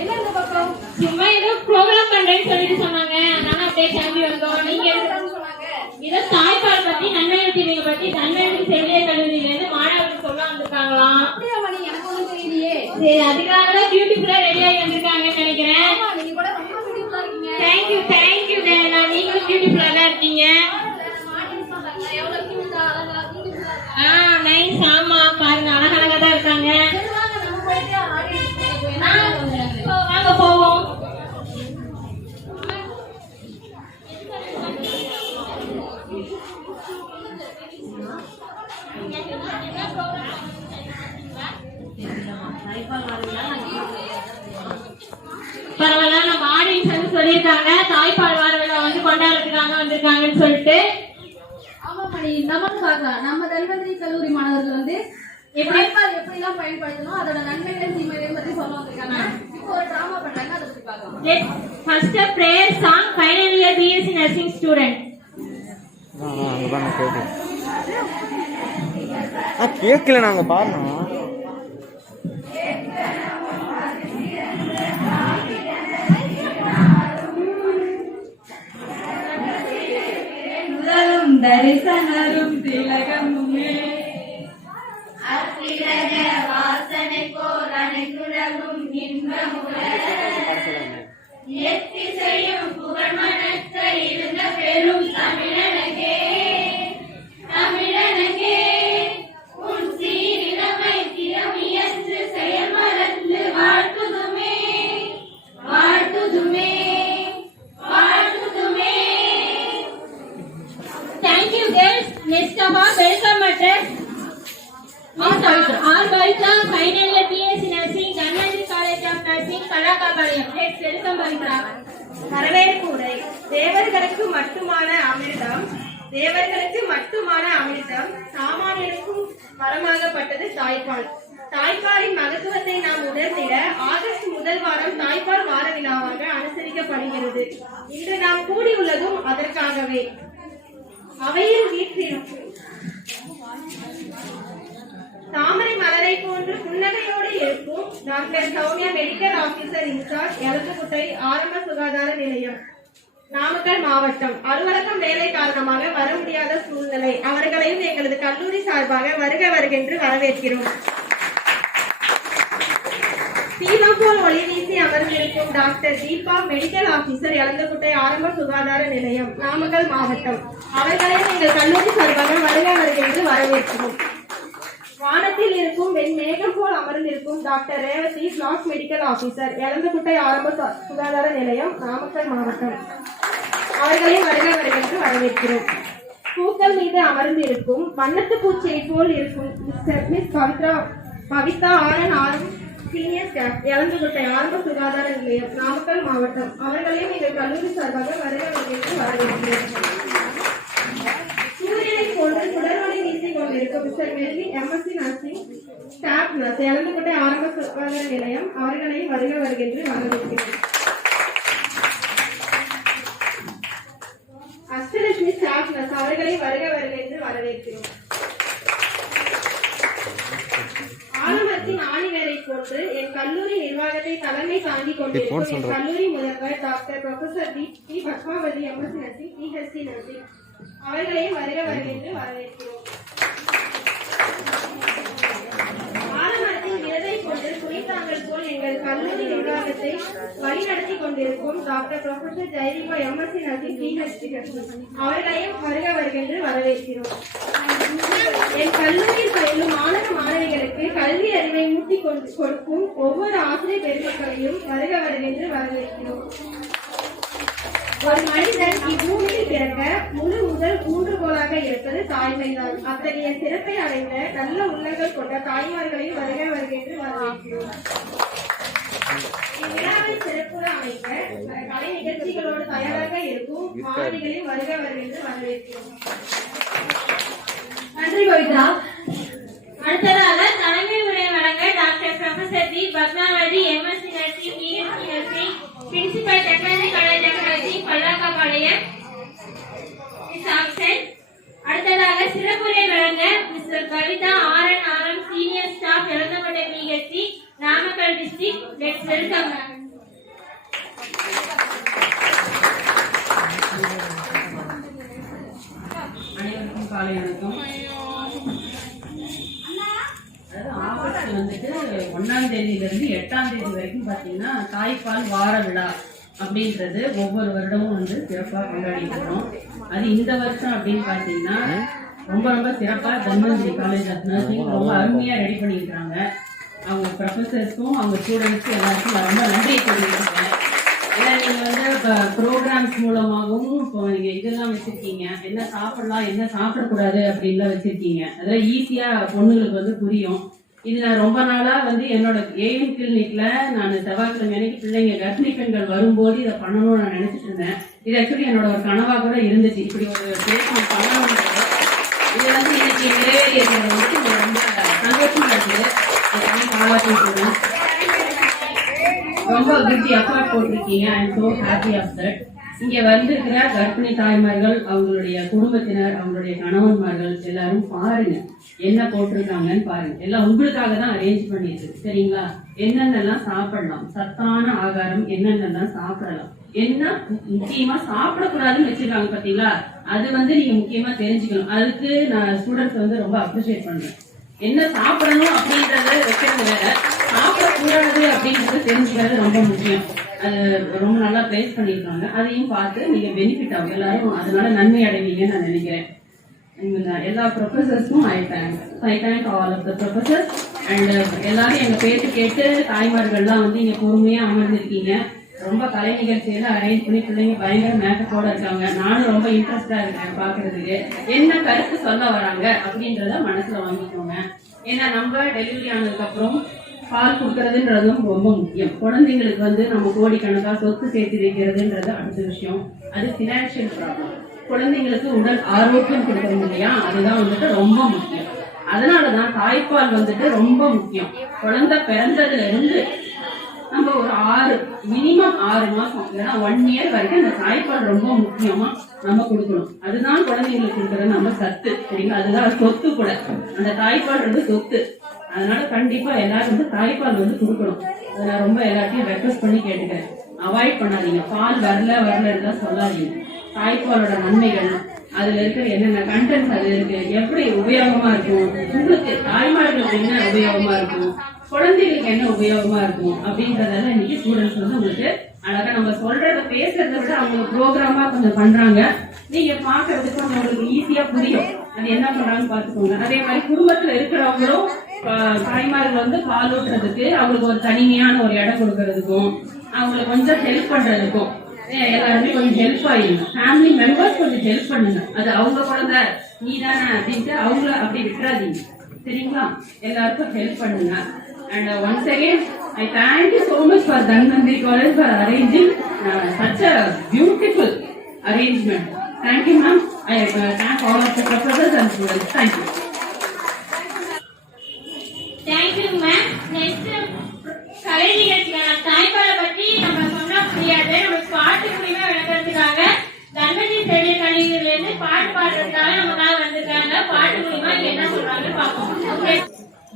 என்ன இந்த பக்கம் சும்மா ஏதோ ப்ரோக்ராம் பண்றேன்னு சொல்லிட்டு சொன்னாங்க. அதனால அப்படியே கிளம்பி வந்தோம். நீங்க சொன்னாங்க இதை தாய்ப்பால் பத்தி நன்மைகள் தீமைகள் பத்தி தன்மைகளுக்கு செவிலியர் கல்லூரியில இருந்து மாணவர்கள் சொல்ல வந்திருக்காங்களாம். அப்படியே மணி எனக்கு ஒன்றும் தெரியலையே. சரி, அதுக்காக தான் பியூட்டிஃபுல்லா ரெடி ஆகி வந்திருக்காங்கன்னு நினைக்கிறேன். நீங்க கூட ரொம்ப பியூட்டிஃபுல்லா இருக்கீங்க. Thank you thank you. நீங்களும் பியூட்டிஃபுல்லா தான் இருக்கீங்க. எவ்வளவு கியூட்டா அழகா பியூட்டிஃபுல்லா இருக்காங்க. நைஸ். ஆமா, பாருங்க அழகழகா தான் இருக்காங்க. நம்ம போயிட்டு ஆடி வாங்க போவோம். பரவாயில்ல, நம்ம ஆடியன்ஸ் சொல்லியிருக்காங்க தாய்ப்பால் வார விழா வந்து கொண்டாடுறதுக்காக வந்திருக்காங்கன்னு சொல்லிட்டு. ஆமா மணி, நமக்காக நம்ம தன்வந்திரி கல்லூரி மாணவர்கள் வந்து தாய்ப்பால் எப்படிலாம் பயன்படுத்தணும், அதோட நன்மைகள் தீமைகள் பத்தி சொல்ல வந்திருக்காங்க. இப்போ ஒரு டிராமா பண்றாங்க, அதை பத்தி பார்க்கலாம். First a prayer song, final year BSc nursing student. கேட்கல, நாங்க பாருங்க. முதலும் தரிசனரும் திலகமுமே அத்திலக வாசனை போர் அனைத்துலகும் இன்பமுற எத்திசையும் புகழ்மணக்க இருந்த பெரும் தமிழனகே தமிழனகே உன் சீரிழமை திறமியன்று செயல்மறந்து வாழ்த்துதுமே வாழ்த்துதுமே வாழ்த்துதுமே. Thank you girls. Next of all, welcome address. Our Bhavitra, final year BSc Nursing, Dhanvantri College of Nursing, Kalakapalayam. Let's welcome Bhavitra. வரவேற்பு உரை. தேவர்களுக்கு மட்டுமான அமிர்தம், தேவர்களுக்கு மட்டுமான அமிர்தம் சாமானியருக்கும் வரமாகப்பட்டது தாய்ப்பால். தாய்ப்பாலின் மகத்துவத்தை நாம் உணர்ந்திட ஆகஸ்ட் முதல் வாரம் தாய்ப்பால் வார விழாவாக அனுசரிக்கப்படுகிறது. இன்று நாம் கூடியுள்ளதும் அதற்காகவே. அவையில் வீற்றிருக்கும் தாமரை மலரை போன்று புன்னகையோடு இருக்கும் doctor Soumya, medical officer incharge, Elathukuttai ஆரம்ப சுகாதார நிலையம், நாமக்கல் மாவட்டம். அலுவலகம் வேலை காரணமாக வர முடியாத சூழ்நிலை. அவர்களையும் எங்களது கல்லூரி சார்பாக வருக வருகென்று வரவேற்கிறோம். தீபம் போல் ஒளி வீசி அமர்ந்திருக்கும் doctor Deepa, medical officer, Elanthakuttai ஆரம்ப சுகாதார நிலையம், நாமக்கல் மாவட்டம். அவர்களையும் எங்கள் கல்லூரி சார்பாக வருக வருகென்று வரவேற்கிறோம். வானத்தில் இருக்கும் வெண்மேகம் போல் அமர்ந்திருக்கும் doctor Revathi, black medical officer, Elanthakuttai ஆரம்ப சுகாதார நிலையம், நாமக்கல் மாவட்டம். அவர்களையும் வருக வருகென்று வரவேற்கிறோம். பூக்கள் மீது அமர்ந்திருக்கும் வண்ணத்து பூச்சியை போல் இருக்கும் miss Pavithra Aaron RM, senior staff, Elanthakuttai ஆரம்ப சுகாதார நிலையம், நாமக்கல் மாவட்டம். அவர்களையும் எங்கள் கல்லூரி சார்பாக வருக வருகென்று வரவேற்கிறோம். சூரியனை போன்று சுடர்வழி வீசிக் கொண்டிருக்கும் mister Melvi, MSc nursing staff nurse, Elanthakuttai ஆரம்ப சுகாதார நிலையம். அவர்களையும் வருக வருகென்று வரவேற்கிறோம். அஷ்டலட்சுமி ஸ்டாஃப் நர்ஸ், அவர்களை வருக வருகென்று வரவேற்கிறோம். ஆலமரத்தின் ஆணிவேரை போன்று என் கல்லூரி நிர்வாகத்தை தலைமை தாங்கிக் கொண்டிருக்கும் என் கல்லூரி முதல்வர் doctor professor D Padmavathi, MSc nursing, PhD nursing. அவர்களையும் வருக வருகென்று வரவேற்கிறோம். ஆலமரத்தின் விரதை கொண்டு குறைத்தாங்கள் போல் எங்கள் கல்லூரி நிர்வாகத்தை வழிநடத்தி கொண்டிருக்கும் doctor professor Jayadeepa, MSc nursing, PhD nursing. அவர்களையும் வருக வருகென்று வரவேற்கிறோம். என் கல்லூரியில் பயிலும் மாணவ மாணவிகளுக்கு கல்வி அறிவை ஊட்டி கொடுக்கும் ஒவ்வொரு ஆசிரியர் பெருமக்களையும் வருக வருகென்று வரவேற்கிறோம். ஒரு மனிதன் இப்பூமியில் பிறக்க முழு முதல் ஊன்றுகோலாக இருப்பது தாய்மைதான். அத்தகைய சிறப்பை அடைந்த நல்ல உள்ளங்கள் கொண்ட தாய்மார்களையும் வருக வருகென்று வரவேற்கிறோம். இவ்விழாவை சிறப்புற அமைக்க கலை நிகழ்ச்சிகளோடு தயாராக இருக்கும் மாணவிகளையும் வருக வருகென்று வரவேற்கிறோம். நன்றி பவித்ரா. அடுத்ததாக தலைமை உரை வழங்க doctor professor D Padmavathi, MSc nursing, PhD nursing, principal technology college of nursing, Pallakkapalayam. அடுத்ததாக சிறப்புரை வழங்க mister Kavitha RN RM, senior staff, Elanthakuttai PhD, Namakkal district. Let's welcome. காலை வணக்கம். அதாவது ஆகஸ்ட் வந்துட்டு 1ஆம் தேதியிலிருந்து 8ஆம் தேதி வரைக்கும் பாத்தீங்கன்னா தாய்ப்பால் வார விழா அப்படின்றது ஒவ்வொரு வருடமும் வந்து சிறப்பா கொண்டாடிட்டு இருக்கோம். அது இந்த வருஷம் அப்படின்னு பாத்தீங்கன்னா ரொம்ப ரொம்ப சிறப்பா தன்வந்திரி காலேஜ் ஆஃப் நர்சிங் ரொம்ப அருமையா ரெடி பண்ணியிருக்காங்க. அவங்க ப்ரொஃபசர்ஸ்க்கும் அவங்க ஸ்டூடெண்ட்ஸ்க்கும் எல்லாருக்கும் ரொம்ப நன்றி சொல்லியிருக்கேன். ஏன்னா நீங்க வந்து ப்ரோக்ராம்ஸ் மூலமாகவும் இப்போ நீங்க இதெல்லாம் வச்சிருக்கீங்க, என்ன சாப்பிடலாம் என்ன சாப்பிடக்கூடாது அப்படின்லாம் வச்சிருக்கீங்க. அதெல்லாம் ஈஸியா பொண்ணுங்களுக்கு வந்து புரியும். இது நான் ரொம்ப நாளா வந்து என்னோட ஏஎம் கிளினிக்ல நான் செவ்வாய்க்கிழமை அன்னைக்கு பிள்ளைங்க கர்ப்பிணி பெண்கள் வரும்போது இதை பண்ணணும்னு நான் நினைச்சிட்டு இருந்தேன். இது ஆக்சுவலி என்னோட ஒரு கனவா கூட இருந்துச்சு, இப்படி ஒரு பிளேஸ்மெண்ட் பண்ணணும். இது வந்து இன்னைக்கு நிறைவேறியது வந்து ரொம்ப சந்தோஷமா இருக்குது. பாராட்டுறேன். ரொம்ப குட் எஃபர்ட் போட்டிருக்கீங்க. I am so happy of that. இங்க வந்திருக்கிற கர்ப்பிணி தாய்மார்கள், அவங்களுடைய குடும்பத்தினர், அவங்களுடைய கணவன்மார்கள் எல்லாரும் பாருங்க என்ன போட்டிருக்காங்கன்னு பாருங்க. எல்லாம் உங்களுக்காக தான் அரேஞ்ச் பண்ணிருக்கு, சரிங்களா? என்னென்னலாம் சாப்பிடலாம், சத்தான ஆகாரம் என்னென்னலாம் சாப்பிடலாம், என்ன முக்கியமா சாப்பிடக்கூடாதுன்னு வச்சிருக்காங்க பாத்தீங்களா? அது வந்து நீங்க முக்கியமா தெரிஞ்சுக்கணும். அதுக்கு நான் ஸ்டூடெண்ட்ஸ் வந்து ரொம்ப அப்ரிஷியேட் பண்றேன். என்ன சாப்பிடணும் அப்படின்றத வைக்கிறது வேற, சாப்பிடக்கூடாது அப்படின்றத தெரிஞ்சுக்கிறது ரொம்ப முக்கியம். அது ரொம்ப நல்லா பிளேஸ் பண்ணிருக்காங்க. அதையும் பார்த்து நீங்க பெனிஃபிட் ஆகும், எல்லாரும் அதனால நன்மை அடைவீங்கன்னு நான் நினைக்கிறேன். எல்லா ப்ரொஃபசர்ஸ்க்கும் I thank all of the professors. And எல்லாரும் எங்க பேச்சு கேட்டு தாய்மார்கள்லாம் வந்து இங்க பொறுமையா அமர்ந்திருக்கீங்க. ரொம்ப கலை நிகழ்ச்சியெல்லாம் அரேஞ்ச் பண்ணி பிள்ளைங்க பயங்கர மேக்கப்போட இருக்காங்க. நானும் ரொம்ப இன்ட்ரெஸ்டா இருக்கேன் பாக்குறதுக்கு. என்ன கருத்து சொல்ல வராங்க அப்படின்றத மனசுல வாங்கிக்கோங்க. ஏன்னா நம்ம டெலிவரி ஆனதுக்கு அப்புறம் பால் கொடுக்கறதுன்றதும் ரொம்ப முக்கியம். குழந்தைங்களுக்கு வந்து நம்ம கோடிக்கணக்கா சொத்து சேர்த்து வைக்கிறதுன்றது அடுத்த விஷயம். அது பினான்சியல் ப்ராப்ளம். குழந்தைங்களுக்கு உடல் ஆரோக்கியம் கொடுக்கணும் இல்லையா, அதுதான் வந்துட்டு ரொம்ப முக்கியம். அதனாலதான் தாய்ப்பால் வந்துட்டு ரொம்ப முக்கியம். குழந்தை பிறந்ததுல இருந்து நம்ம ஒரு மினிமம் 6 மாசம் இல்லைன்னா 1 இயர் வரைக்கும் அந்த தாய்ப்பால் ரொம்ப முக்கியமா நம்ம கொடுக்கணும். அதுதான் குழந்தைங்களுக்கு கொடுக்கறது நம்ம சத்து, சரிங்களா? அதுதான் சொத்து கூட. அந்த தாய்ப்பால் வந்து சொத்து. அதனால கண்டிப்பா எல்லாரும் வந்து தாய்ப்பால் வந்து கொடுக்கணும். அதை நான் ரொம்ப எல்லாத்தையும் ரெக்வஸ்ட் பண்ணி கேட்டுக்கிறேன். அவாய்ட் பண்ணாதீங்க. பால் வரல சொல்லாதீங்க. தாய்ப்பாலோட நன்மைகள், அதுல இருக்கிற என்னென்ன கண்டென்ட்ஸ் அது இருக்கு, எப்படி உபயோகமா இருக்கும், உங்களுக்கு தாய்மார்களுக்கு என்ன உபயோகமா இருக்கும், குழந்தைகளுக்கு என்ன உபயோகமா இருக்கும் அப்படின்றதெல்லாம் இன்னைக்கு ஸ்டூடெண்ட்ஸ் வந்து உங்களுக்கு அழகா நம்ம சொல்றத பேசுறதை விட அவங்க ப்ரோக்ராமா கொஞ்சம் பண்றாங்க. நீங்க பாக்குறதுக்கு கொஞ்சம் உங்களுக்கு ஈஸியா புரியும் அது என்ன பண்றாங்கன்னு பாத்துக்கோங்க. அதே மாதிரி குடும்பத்துல இருக்கிறவங்களும் தாய்மார்கள் வந்து பால் ஊட்டுறதுக்கு அவங்களுக்கு ஒரு தனிமையான ஒரு இடம் கொடுக்கறதுக்கும் அவங்களுக்கு கொஞ்சம் ஹெல்ப் பண்றதுக்கும் எல்லாருமே கொஞ்சம் ஹெல்ப் ஆயிடுங்க. ஃபேமிலி மெம்பர்ஸ் கொஞ்சம் ஹெல்ப் பண்ணுங்க. அது அவங்க குழந்தை நீ தானே அப்படின்ட்டு அவங்கள அப்படி விட்டுறாதீங்க, சரிங்களா? எல்லாருக்கும் ஹெல்ப் பண்ணுங்க. And once again, I thank you so much for Dhanvantri College for arranging such a beautiful arrangement. Thank you, ma'am. I thank all of the professors and students. Thank you. Thank you, ma'am. Next, கலை நிகழ்ச்சிக்கான தாய்ப்பாலை பற்றி நம்ம சொன்னா புரியாது. நம்ம பாட்டு மூலியமா விளக்குறதுக்காக தன்வந்திரி செவிலியர் கல்லூரியில இருந்து பாட்டு பாடுறதுக்காக நமக்காக வந்திருக்காங்க. பாட்டு மூலியமா என்ன சொல்றாங்கன்னு பார்ப்போம்.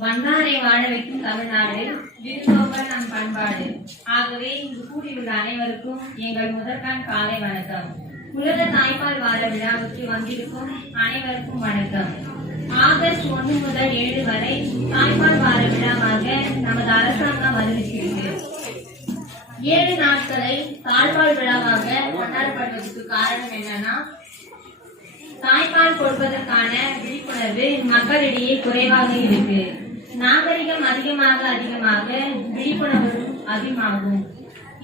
வந்தாரை வாழ வைக்கும் தமிழ்நாடு, விருந்தோம்பல் நம் பண்பாடு. ஆகவே இங்கு கூடியுள்ள அனைவருக்கும் எங்கள் முதற்கான் காலை வணக்கம். உலக தாய்ப்பால் வார விழாவுக்கு வந்திருக்கும் அனைவருக்கும் வணக்கம். ஆகஸ்ட் 1 முதல் 7 வரை தாய்ப்பால் வார விழாவாக நமது அரசாங்கம் அறிவிக்கிறது. 7 நாட்களை தாய்ப்பால் விழாவாக கொண்டாடப்படுவதற்கு காரணம் என்னன்னா, தாய்ப்பால் கொடுப்பதற்கான விழிப்புணர்வு மக்களிடையே குறைவாக இருக்கு. நாகரிகம் அதிகமாக விழிப்புணர்வு அதிகமாகும்.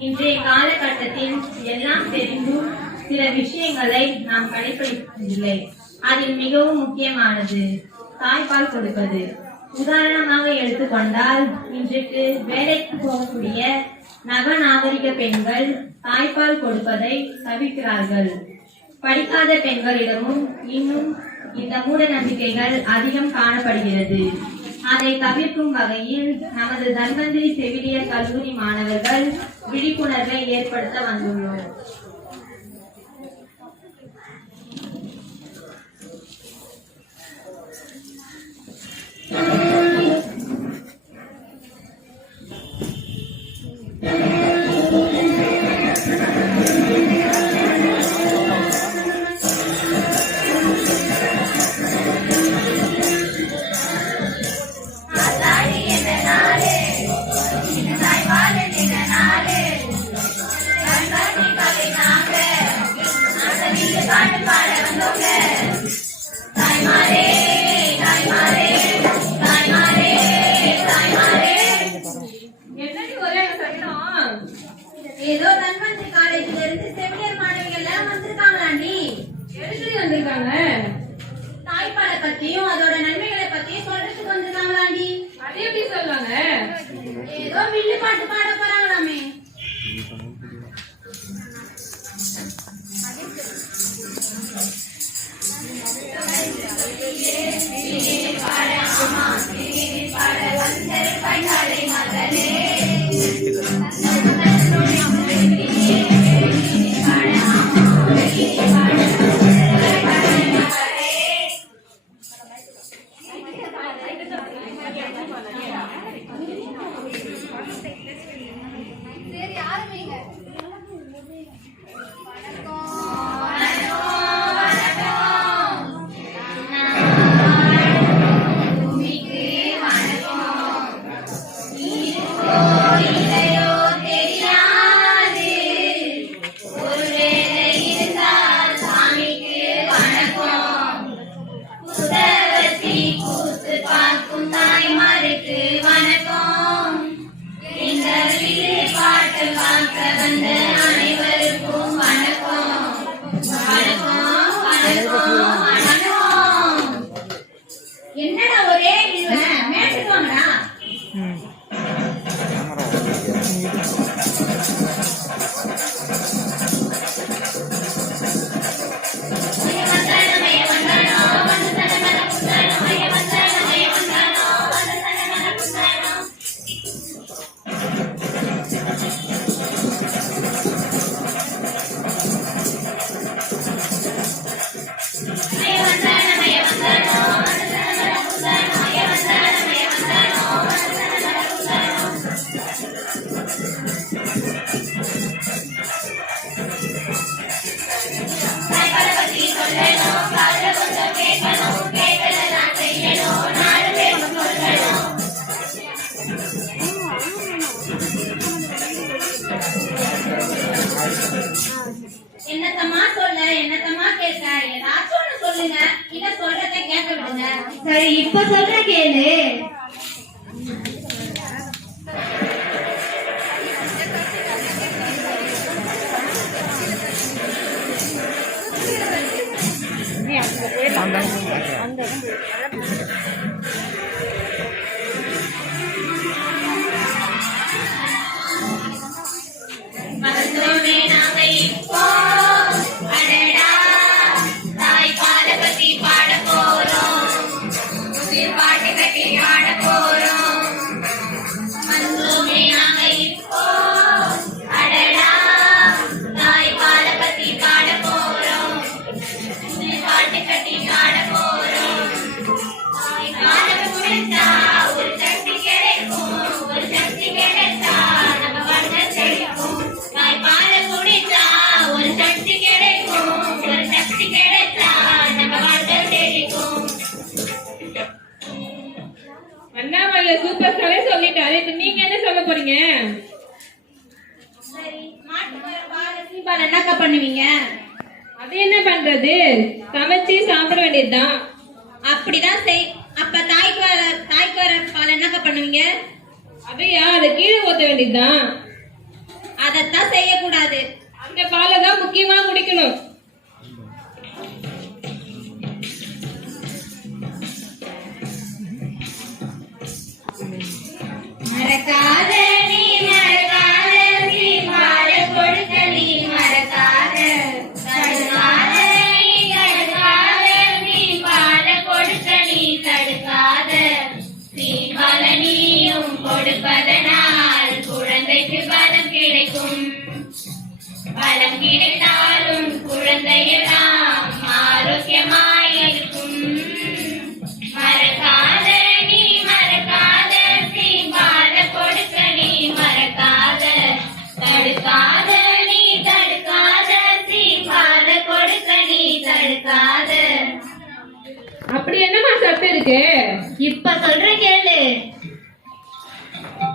இன்றைய காலகட்டத்தில் எல்லாம் தெரிந்தும் சில விஷயங்களை நாம் கடைபிடிப்பதில்லை. அதில் மிகவும் முக்கியமானது தாய்ப்பால் கொடுப்பது. உதாரணமாக எடுத்துக்கொண்டால், இன்றைக்கு வேலைக்கு போகக்கூடிய நவநாகரிக பெண்கள் தாய்ப்பால் கொடுப்பதை தவிர்க்கிறார்கள். படிக்காத பெண்களிடமும் இன்னும் இந்த மூட நம்பிக்கைகள் அதிகம் காணப்படுகிறது. அதை தவிர்க்கும் வகையில் நமது தன்வந்திரி செவிலியர் கல்லூரி மாணவர்கள் விழிப்புணர்வை ஏற்படுத்த வந்துள்ளோம். ஏதோ தன்வந்திரி காலேஜ்ல இருந்து செவிலியர் மாணவிகள் எல்லாம் வந்திருக்காங்களாண்டி. எதுக்கு வந்திருக்காங்க? தாய்ப்பாலை பத்தியும் அதோட நன்மைகளை பத்தியும் சொல்றதுக்கு வந்திருக்காங்களாண்டி. அது எப்படி சொல்லுவாங்க? ஏதோ வில்லு பாட்டு பாட போறாங்களாமே. சரி ஆரம்பிங்க. என்னடா ஒரே இழுவ? மேட்டுக்கு வாங்கடா. என்னத்தம்மா சொல்ல, என்னத்தம்மா கேட்க, ஏதாச்சும் ஒண்ணு சொல்லுங்க. இல்ல சொல்றதை கேட்க விடுங்க. சரி இப்ப சொல்ற கேளு. மறந்தோமே நாம இப்போ, அடடா, தாய்ப்பாலை பத்தி பாட போறோம். புதிர் பாட்டு கட்டி ஆட போறோம். மறந்தோமே நாம இப்போ, அடடா, தாய்ப்பாலை பத்தி பாட போறோம். புதிர் பாட்டு கட்டி ஆட போறோம். தாய்ப்பாலை குடிச்சா ஒரு சக்தி கிடைக்கும். ஒரு சக்தி கிடைச்சா நம்ம வாழ்க்கை செழிக்கும். தாய்ப்பாலை குடிச்சா ஒரு சக்தி கிடைக்கும். ஒரு சக்தி கிடைச்சா நம்ம வாழ்க்கை செழிக்கும். அண்ணாமலை சூப்பர் ஸ்டாரே சொல்லிட்டாரு. இப்ப நீங்க என்ன சொல்ல போறீங்க? சரி, மாட்டுக்கு வர பாலை சீம்பால் என்னக்கா பண்ணுவீங்க? அது என்ன பண்றது? சமைச்சு சாப்பிட வேண்டியதுதான். அப்படிதான் செய். அப்ப தாய்க்கு வர பால் என்னக்கா பண்ணுவீங்க? அதையா அதை கீழே ஊத்த வேண்டியதுதான். அதத்தான் செய்யக்கூடாது. அந்த பாலை தான் முக்கியமா குடிக்கணும். மறக்காத நீ மறக்காத சீம்பாலை கொடுக்க நீ மறக்காத. தடுக்காத நீ தடுக்காத சீம்பாலை கொடுக்க நீ தடுக்காத. சீம்பாலை நீயும் கொடுப்பதனால் குழந்தைக்கு பலம் கிடைக்கும். பலம் கிடைத்தாலும் குழந்தையெல்லாம் ஆரோக்கியமாயிருக்கும். மறக்காத நீ மறக்காத சீம்பாலை கொடுக்க நீ மறக்காத. தடுக்காத நீ தடுக்காத சீம்பாலை கொடுக்க நீ தடுக்காத. அப்படி என்னமா சத்து இருக்கு? இப்ப சொல்ற கேளு.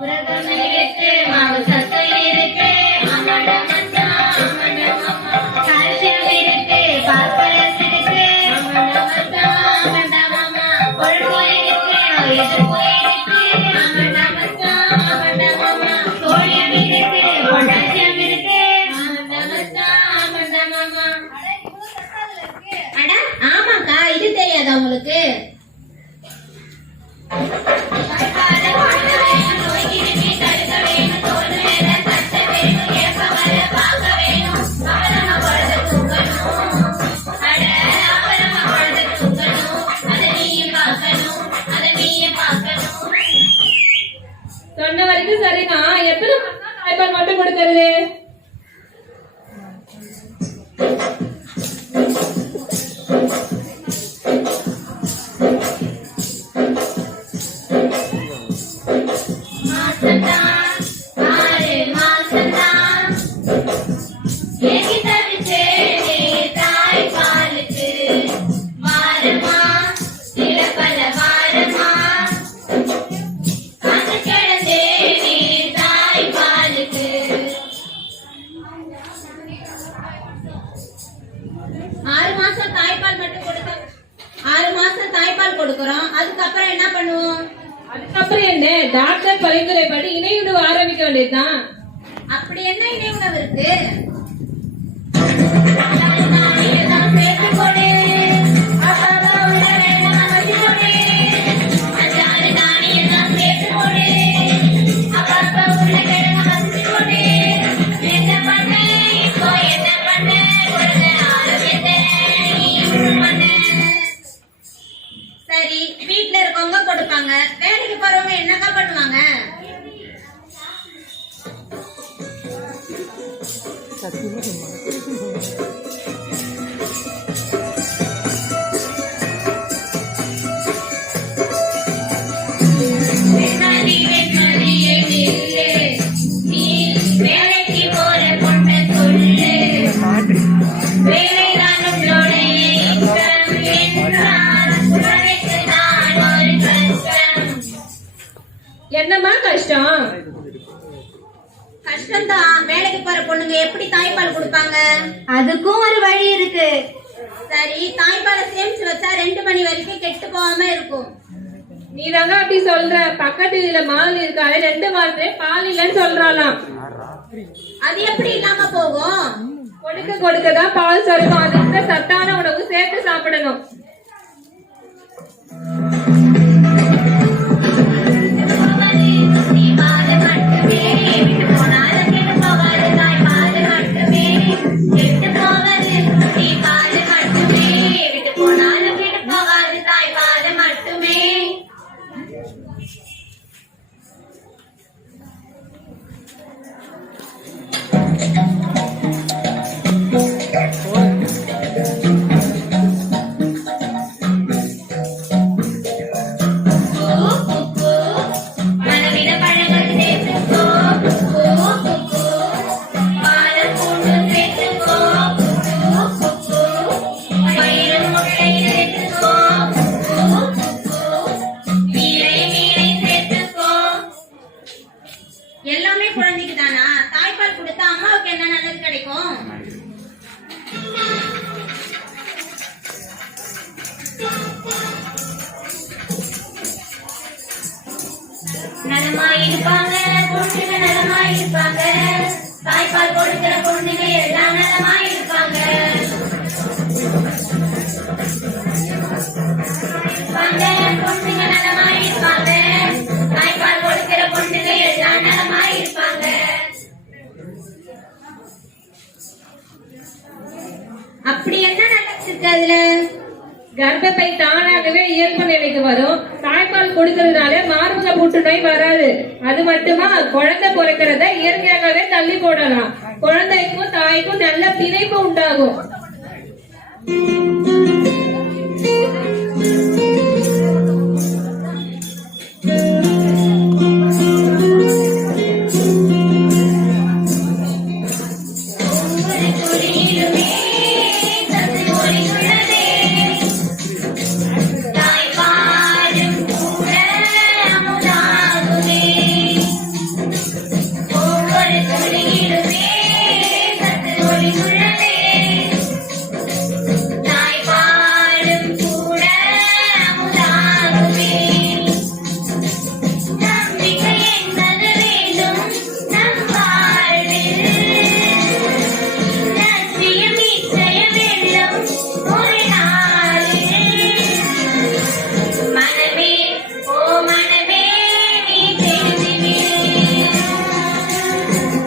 புரதம் இருக்கு, மாவு சத்து இருக்கு, ஆமாடா மச்சான், ஆமாடா மாமா. கால்சியம் இருக்கு, பாஸ்பரஸ் இருக்கு, ஆமாடா மச்சான், ஆமாடா மாமா. கொழுப்பு இருக்கு, எதிர்ப்பு இருக்கு, ஆமாடா மச்சான், ஆமாடா மாமா. சோடியம் இருக்கு, இருக்கிறது? கொடுக்கிறோம். அதுக்கப்புறம் என்ன பண்ணுவோம்? அதுக்கப்புறம் என்ன? டாக்டர் பரிந்துரைப்படி இணை உணவு ஆரம்பிக்க வேண்டியதுதான். அப்படி என்ன இணை உணவு இருக்கு? சரி, வீட்டுல இருக்கவங்க கொடுப்பாங்க. வேலைக்கு போறவங்க என்னக்கா பண்ணுவாங்க? வேலைக்கு போற பொண்ண சொல்லு, வேலைதான் உங்களோட இஷ்டம் என்றால் உனக்கு நான் ஒரு கஷ்டம். என்னம்மா கஷ்டம்? கஷ்டம்தான். வேலைக்கு போற பொண்ணுங்க எப்படி தாய்ப்பால் கொடுப்பாங்க? அதுக்கும் ஒரு வழி இருக்கு. சரி, தாய்ப்பாலை சேமிச்சு வச்சா 2 மணி வரைக்கும் கெட்டு போகாம இருக்கும். நீ தாங்க அப்படி சொல்ற. பக்கத்து வீட்டுல மால் இருக்காரு, 2 மாசத்துல பால் இல்லைன்னு சொல்றாளாம். அது எப்படி இல்லாம போகும்? கொடுக்க கொடுக்கதான் பால் சொல்லும். அதுக்கு சத்தான உணவு சேர்த்து சாப்பிடணும். எல்லாமே குழந்தைக்கு தானா? தாய்ப்பால் கொடுத்தா அம்மாவுக்கு என்ன நல்லது கிடைக்கும்? நலமாயிருப்பாங்க பொண்ணுங்க, நலமாயிருப்பாங்க. தாய்ப்பால் கொடுக்கிற பொண்ணுங்க எல்லாம் நலமாயிருப்பாங்க. பொண்ணுங்க நலமாயிருப்பாங்க. தாய்ப்பால் கொடுக்கிற பொண்ணுங்க எல்லாம் நலமாயிருப்பாங்க. அப்படி என்ன நடந்துருக்கு அதுல? கர்ப்பப்பை தானாகவே இயல்பு நிலைக்கு வரும். தாய்ப்பால் கொடுக்கறதுனால மார்பக புற்றுநோய் வராது. அது மட்டுமா, குழந்தை பிறக்கிறத இயற்கையாகவே தள்ளி போடலாம். குழந்தைக்கும் தாய்க்கும் நல்ல பிணைப்பு உண்டாகும்.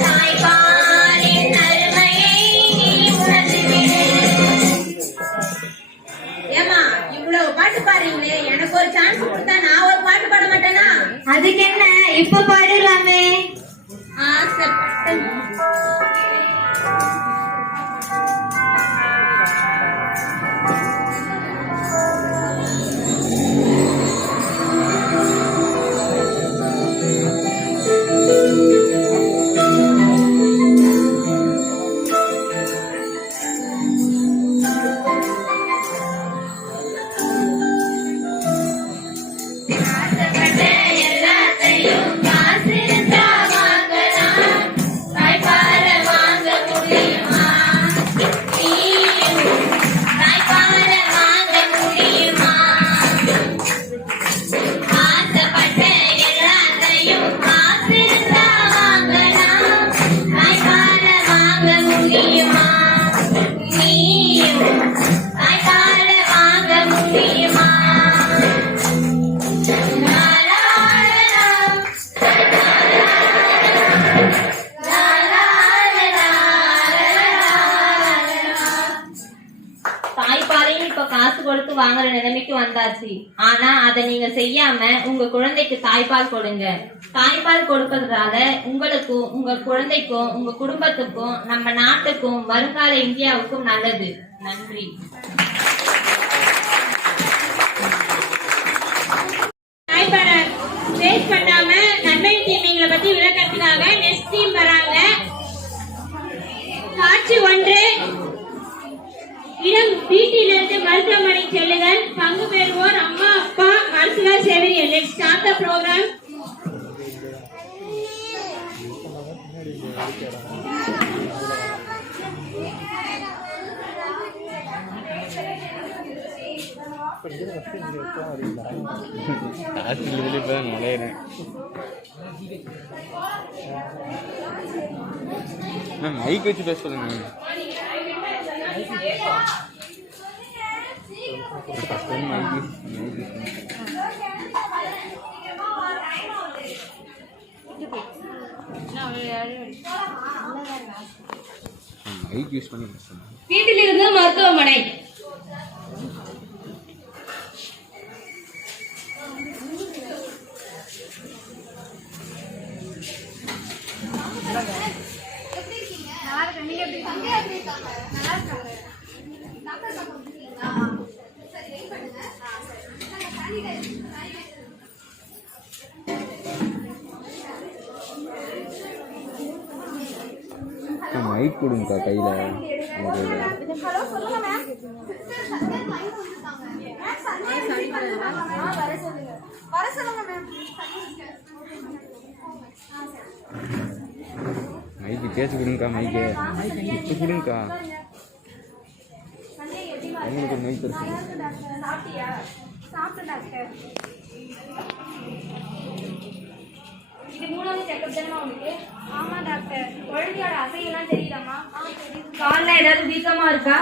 தாய்ப்பாலின் அருமையை நீ கொடுத்து வாங்குற நிலைமைக்கு வந்தாச்சு. ஆனா அதை நீங்க செய்யாம உங்க குழந்தைக்கு தாய்ப்பால் கொடுங்க. தாய்ப்பால் கொடுக்கறதால உங்களுக்கும் உங்க குழந்தைக்கும் உங்க குடும்பத்துக்கும் நம்ம நாட்டுக்கும் வருங்கால இந்தியாவுக்கும் நல்லது. நன்றி. தாய்ப்பாலை வேஸ்ட் பண்ணாம நன்மை தீமைகளை பத்தி விளக்கறதுக்காக நெக்ஸ்ட் டீம் வராங்க. காட்சி 1. இடம் வீட்டிலிருந்து மருத்துவமனை செல்லுங்கள். பங்கு பெறுவோர் அம்மா, அப்பா, மருத்துவர், செவிலியர். Let's start the programme. நுழையிறேன் மேம். மைக் வச்சு பேச சொல்லுங்க மேம். மைக் யூஸ் பண்ணி பேசுங்க. வீட்டிலிருந்து மருத்துவமனை. மைக் கொடுங்கக்கா கையில். மைக்கு பேச்சு கொடுங்கக்கா. மைக்கு இப்போ கொடுங்கக்கா. அவங்களுக்கு ஒரு மைக் இருக்கு. இது 3வது செக்கப் தானே உங்களுக்கு? ஆமா டாக்டர். குழந்தையோட அசையெல்லாம் தெரியுதாமா? கால்ல ஏதாவது வீக்கமா இருக்கா?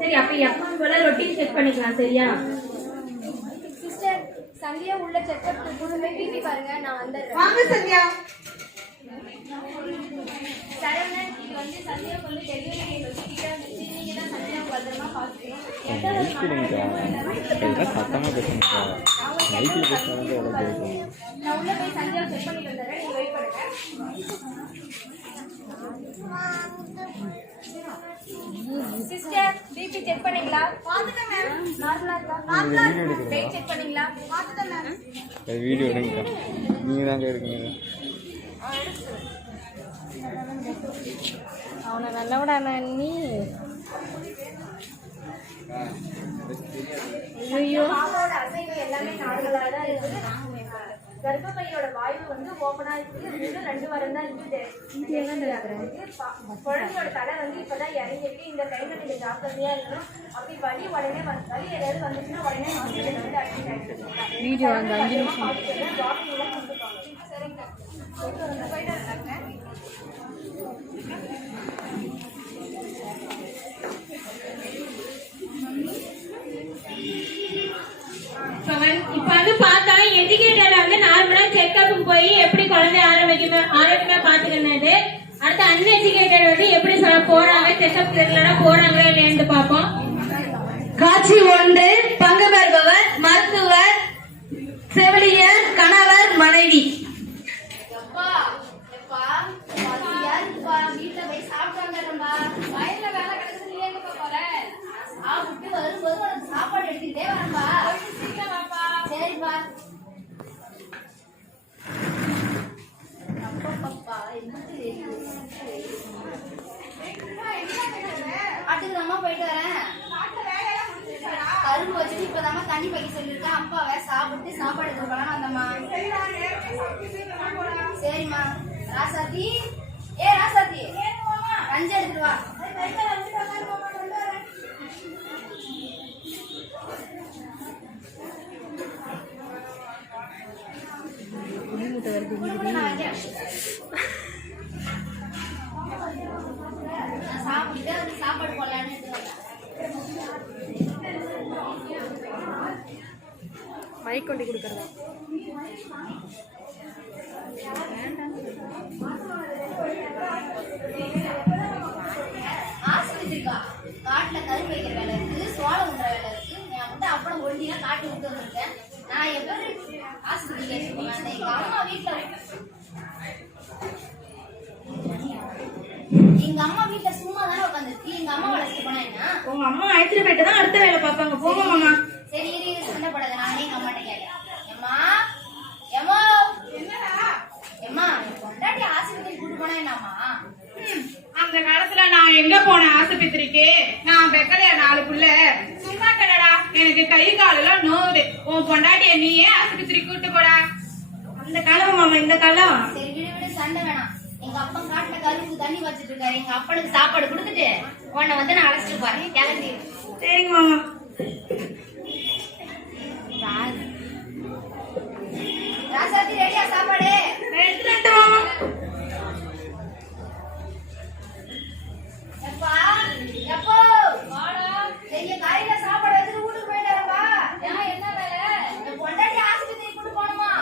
சரி, அப்ப எப்பவும் போல ரொட்டீன் செக் பண்ணிக்கலாம். சரியா சிஸ்டர்? சந்தியா உள்ள செக்கப் பிபி பாருங்க, நான் வந்துடுறேன். வாங்க சந்தியா. சரவணன், இது வந்து சந்தியா வந்து டெலிவரி வச்சு கிட்ட வந்துச்சு. நீங்க தான் சந்தியா பத்திரமா பாத்துக்கணும். மைக் கொடுங்கக்கா. இதெல்லாம் சத்தமாக பேசுங்கக்கா. மைக்கில் பேசுனாலும் எவ்வளோ பேசும். நான் உள்ள போய் சந்தியா செக் பண்ணிட்டு வந்துடுறேன். நீங்க வெயிட் பண்ணுங்க. சிஸ்டர், பிபி செக் பண்ணீங்களா? பாத்துட்டேன் மேம். நார்மலா இருக்கா? நார்மலா இருக்கு. வெயிட் செக் பண்ணீங்களா? பாத்துட்டேன் மேம். வீடியோ எடுங்கக்கா. நீங்கள் தாங்க எடுக்கீங்க. அவனை நல்லவிடா நீ. ஐயோ, பாப்பாவோட அசைவு எல்லாமே நார்மலா தான் இருக்குது. கர்ப்பப்பையோட வாயு வந்து ஓப்பனா இருக்குது. இன்னும் 2 வாரம் தான் இருக்குது. குழந்தையோட தலை வந்து இப்பதான் இறங்கிருக்கு. இந்த டைம்ல நீங்க ஜாக்கிரதையா இருக்கணும். அப்படி வலி உடனே வலி ஏதாவது வந்துச்சுன்னா உடனே ஹாஸ்பிட்டல் வந்து அட்மிட் ஆகிட்டு வீடியோ அந்த 5 நிமிஷம். சரிங்க. போயிட்டு வந்தாங்க. இப்ப வந்து பார்த்தா எஜுகேட்டர்ல வந்து நார்மலா செக்அப் போய் எப்படி குழந்தை ஆரோக்கியமா பாத்துக்கிறது. அடுத்து அன்எஜுகேட்டட் வந்து எப்படி போறாங்க, செக்அப் ரெகுலரா போறாங்களா இல்லையான்னு பார்ப்போம். காட்சி 1. பங்கு பெறுபவர் மருத்துவர், செவிலியர், கணவர், மனைவி. வீட்டுல போய் சாப்பிட்டாங்கப்பா. வயல்ல வேலை கிடக்குது. நீ எங்கப்பா போற? சாப்பிட்டு வரும்போது உனக்கு சாப்பாடு எடுத்துக்கிட்டே வரப்பா. சீக்கிரம் வாப்பா. சரிப்பா. அப்பப்பா, ஆட்டுக்குதாம்மா போயிட்டு வரேன். கரும்பு வச்சுட்டு இப்பதாம்மா தண்ணி வைக்க சொல்லியிருக்கேன். அப்பாவை சாப்பிட்டு சாப்பாடு எடுத்து போலான்னு வந்தம்மா. சரிம்மா. ராசாத்தி, ராசாத்தி, ரஞ்சு எடுத்துட்டு வா. சாப்பிட்டு அது சாப்பாடு போடலான்னு மைக் கொண்டு கொடுக்கறதா? ஆஸ்பத்திரிக்கா காட்டுல கரும்பு வைக்கிற வேலை இருக்குது. சோளம் உண்ற வேலை பாட்டி விட்டு வந்திருக்கேன். நான் எப்படி ஆஸ்பத்திரிக்கு போவேன்? எங்க அம்மா வீட்டுல சும்மா தானே உட்காந்துருக்கு. எங்க அம்மா வளர்த்து போனா என்ன? உங்க அம்மா அழைச்சிட்டு போயிட்டு தான் அடுத்த வேலை பார்ப்பாங்க. போங்க மாமா. சரி இரு சண்டை போடாத. நானே எங்க அம்மாட்ட கேட்கிறேன். எம்மா எம்மா என்னடா எம்மா பொண்டாட்டி ஆஸ்பத்திரி கூட்டு போனா என்னம்மா? அந்த காலத்துல நான் எங்க போனேன் ஆஸ்பத்திரிக்கு? நான் பெக்கலையா 4 புள்ள? சும்மா கடடா, எனக்கு கை காலெல்லாம் நோவுது. உன் பொண்டாட்டிய நீயே ஆஸ்பத்திரி கூட்டு போடா. அந்த காலம் மாமா, இந்த காலம். சரி விடு விடு, சண்டை வேணாம். எங்க அப்பா காட்டுல கரும்பு தண்ணி வச்சிட்டு இருக்காரு. எங்க அப்பனுக்கு சாப்பாடு கொடுத்துட்டு உன்னை வந்து நான் அழைச்சிட்டு போறேன். கிளம்பி. சரிங்க மாமா. ராசாத்தி ரெடியா சாப்பாடு? எடுத்துட்டு மாமா. எப்பா எப்போ எங்க காலையில சாப்பாடு எடுத்து வீட்டுக்கு போயிட்டாரப்பா. என்ன வேலை? என் பொண்டாட்டி ஆஸ்பத்திரி கூட்டு போகணுமா?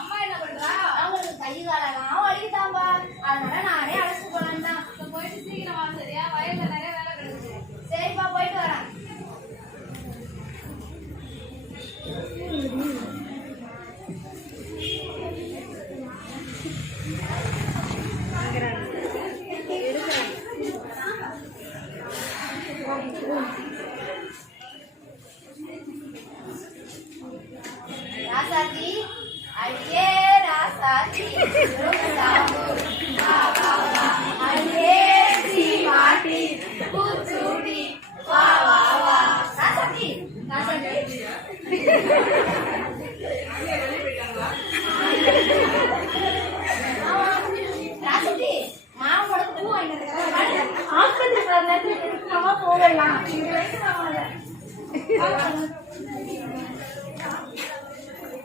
அம்மா என்ன பண்றா? அவங்களுக்கு கை காலெல்லாம் வலிக்குதாம்பா. அதனால நானே அழைச்சிட்டு போலான்னு தான். போயிட்டு சீக்கிரம் வா சரியா? வயல்ல நிறைய வேலை கிடக்குது. சரிப்பா போயிட்டு வரேன். ராசாத்தி அடியே ராசாத்தி அடியே சீமாட்டி பூச்சூடி வா வா வா. ராசாத்தி ராசாத்தி ராசாத்தி மாவோட பூ வாங்கிட்டு ஆஸ்பத்திரி போகலாம்.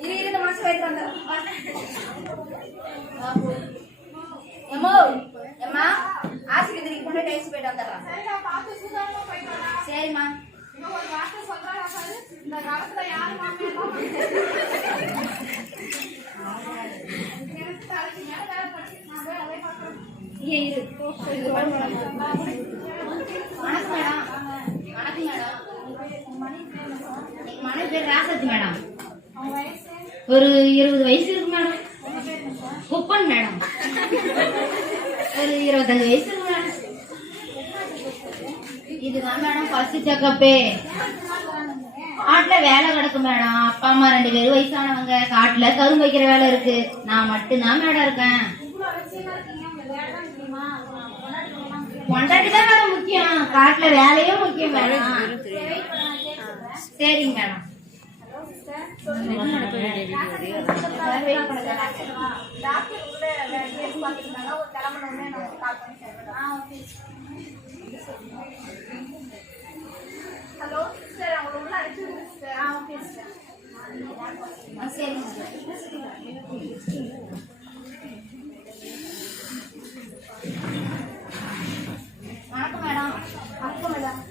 இரு மாசம் போயிட்டு வந்தேன். எம்மோ எம்மா ஆஸ்பத்திரிக்கு கொண்டு டேஸ்ட் போயிட்டு வந்துடுறேன். சரிம்மா. இந்த காலத்துல யாரு வணக்கம் மேடம். வணக்கம் மேடம். எங்க மனைவி பேர் ராசாத்தி மேடம். ஒரு 20 வயசு இருக்கு மேடம். குப்பன் மேடம். ஒரு 25 வயசு இருக்கு மேடம். இதுதான் மேடம் ஃபர்ஸ்ட் செக்கப்பே. காட்டுல வேலை கிடக்கு மேடம். அப்பா அம்மா 2 பேரும் வயசானவங்க. காட்டுல கரும்பு வைக்கிற வேலை இருக்கு. நான் மட்டும்தான் மேடம் இருக்கேன். பொண்டாட்டி தான் மேடம் முக்கியம். காட்டுல வேலையும் முக்கியம் மேடம். சரிங்க மேடம். ஹலோ சிஸ்டர், அவங்க உள்ள அழைச்சிருங்க சிஸ்டர். Okay sister. சரிங்க சிஸ்டர். வணக்கம் மேடம். வணக்கம் மேடம்.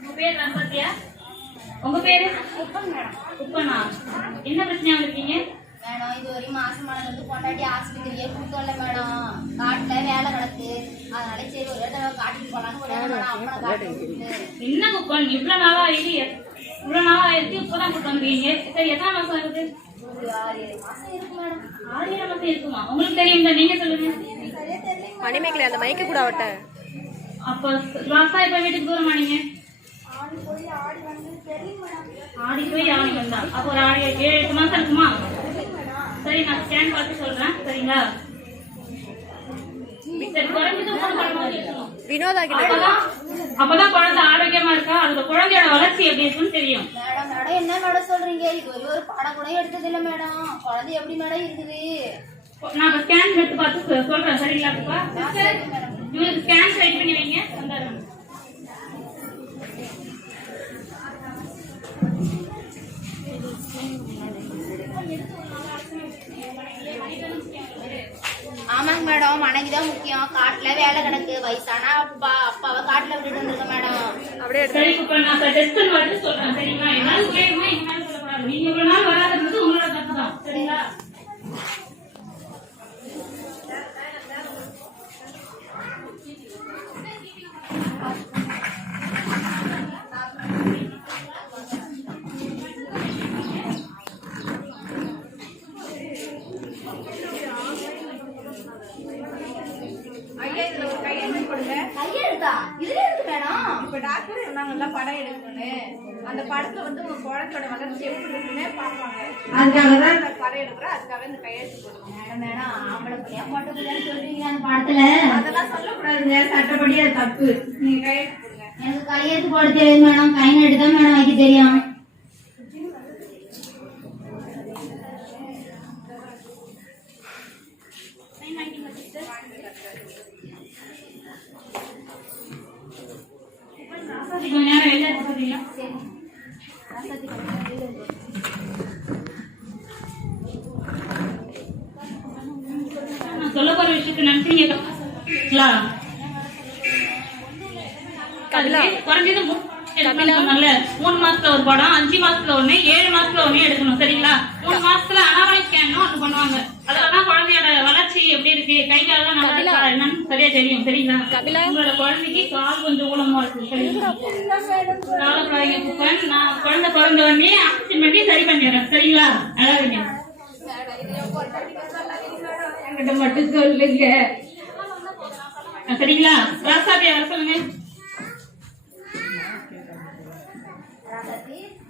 உங்க பேர் ராசாத்தியா? உங்க பேரு குப்பன் மேடம். உப்பனா? என்ன பிரச்சனையா இருக்கீங்க மேடம்? இது ஒரு மாசமானது வந்து பொண்டாட்டி ஆஸ்பத்திரியே கூட்டல மேடம். காட்டுல வேலை கிடக்கு. அதனால சரி ஒரு இடத்துல காட்டுக்கு போலான்னு ஒரு இடம் அப்பனை காட்டுக்கு. என்ன குப்பன் இவ்வளவு நாளா ஆயிடுச்சு இப்பதான் கூட்டு வந்துருக்கீங்க. சரி எத்தனை மாசம் இருக்கு? ஒரு 6-7 மாசம் இருக்கு மேடம். 6 மாசம் இருக்குமா? உங்களுக்கு தெரியும், நீங்க சொல்லுங்க. மணிமேகலை அந்த மைக்க கூட அவட்ட. அப்ப லாஸ்டா இப்ப வீட்டுக்கு தூரமா நீங்க? ஆடி போய் ஆடி வந்தா அப்ப ஒரு 7-8 மாசம் இருக்குமா? சரி நான் ஸ்கேன் பார்த்து சொல்றேன். சரிங்களா? சரி குறைஞ்சது 3 மாதம் இருக்கணும். வினோதா அப்பதான் குழந்தை ஆரோக்கியமா இருக்கா, அந்த குழந்தையோட வளர்ச்சி எப்படி இருக்குன்னு தெரியும். மேடம் மேடம் என்ன மேடம் சொல்றீங்க? இது ஒரு படம் கூட எடுத்தது இல்ல மேடம். குழந்தை எப்படி மேடம் இருக்குது? நான் இப்ப ஸ்கேன் எடுத்து பார்த்து சொல்றேன். சரிங்களா? உங்களுக்கு ஸ்கேன் ரைட் பண்ணி வைங்க. வந்துடுறேன். ஆமாங்க மேடம், மனைவிதான் முக்கியம். காட்டுல வேலை கிடக்கு. வயசான அப்பாவை காட்டுல விட்டுட்டு வந்திருக்க மேடம். சரி இப்ப நான் டெஸ்ட் பண்ணி சொல்றேன். சரிங்களா? என்னாலும் கேட்குமா என்னாலும் சொல்லக்கூடாது. நீங்க இவ்வளவு நாள் வராதுன்றது உங்களோட தப்பு தான். சரிங்களா? போடுங்க. கையெழுத்தா இதுல இருக்கு மேடம். இப்ப டாக்டர் சொன்னாங்கல்ல படம் எடுக்கணும்னு. அந்த படத்துல வந்து உங்க குழந்தையோட வளர்ச்சி எப்படி இருக்குன்னு பாப்பாங்க. அதுக்காகதான் இந்த படம் எடுக்கிறோம். அதுக்காக இந்த கையெழுத்து போடுவோம். மேடம் ஆம்பளை பிள்ளையா பொட்டை பிள்ளையான்னு சொல்றீங்க அந்த படத்துல. அதெல்லாம் சொல்லக்கூடாதுங்க, சட்டப்படி அது தப்பு. நீங்க கையெழுத்து போடுங்க. எனக்கு கையெழுத்து போட தெரியாது மேடம். கை நட்டு தான் மேடம் வைக்க தெரியும். கொஞ்ச நேரம் வெளில இருக்க போறீங்களா? நான் சொல்ல போற விஷயத்த நினைச்சீங்களா? குறைஞ்சது 3 மாசத்துல ஒரு படம், 5 மாசத்துல ஒண்ணு, 7 மாசத்துல ஒண்ணு எடுக்கணும். சரிங்களா? 3 மாசத்துல அனாவளி ஸ்கேன் ஒண்ணு பண்ணுவாங்க. அதெல்லாம் குழந்தையோட வளர்ச்சி எப்படி இருக்கு, கை காலெல்லாம் நல்லா இருக்கா என்னன்னு சரியா தெரியும். சரிங்களா? உங்களோட குழந்தைக்கு கால் கொஞ்சம் ஊனமா இருக்கு. சரிங்களா? நான் குழந்தை பிறந்த உடனே ஆக்சிஜன் பண்ணி சரி பண்ணிடுறேன். சரிங்களா? அழாதீங்க. என்கிட்ட மட்டும் சொல்லுங்க. சரிங்களா? ராசாபி வர சொல்லுங்க.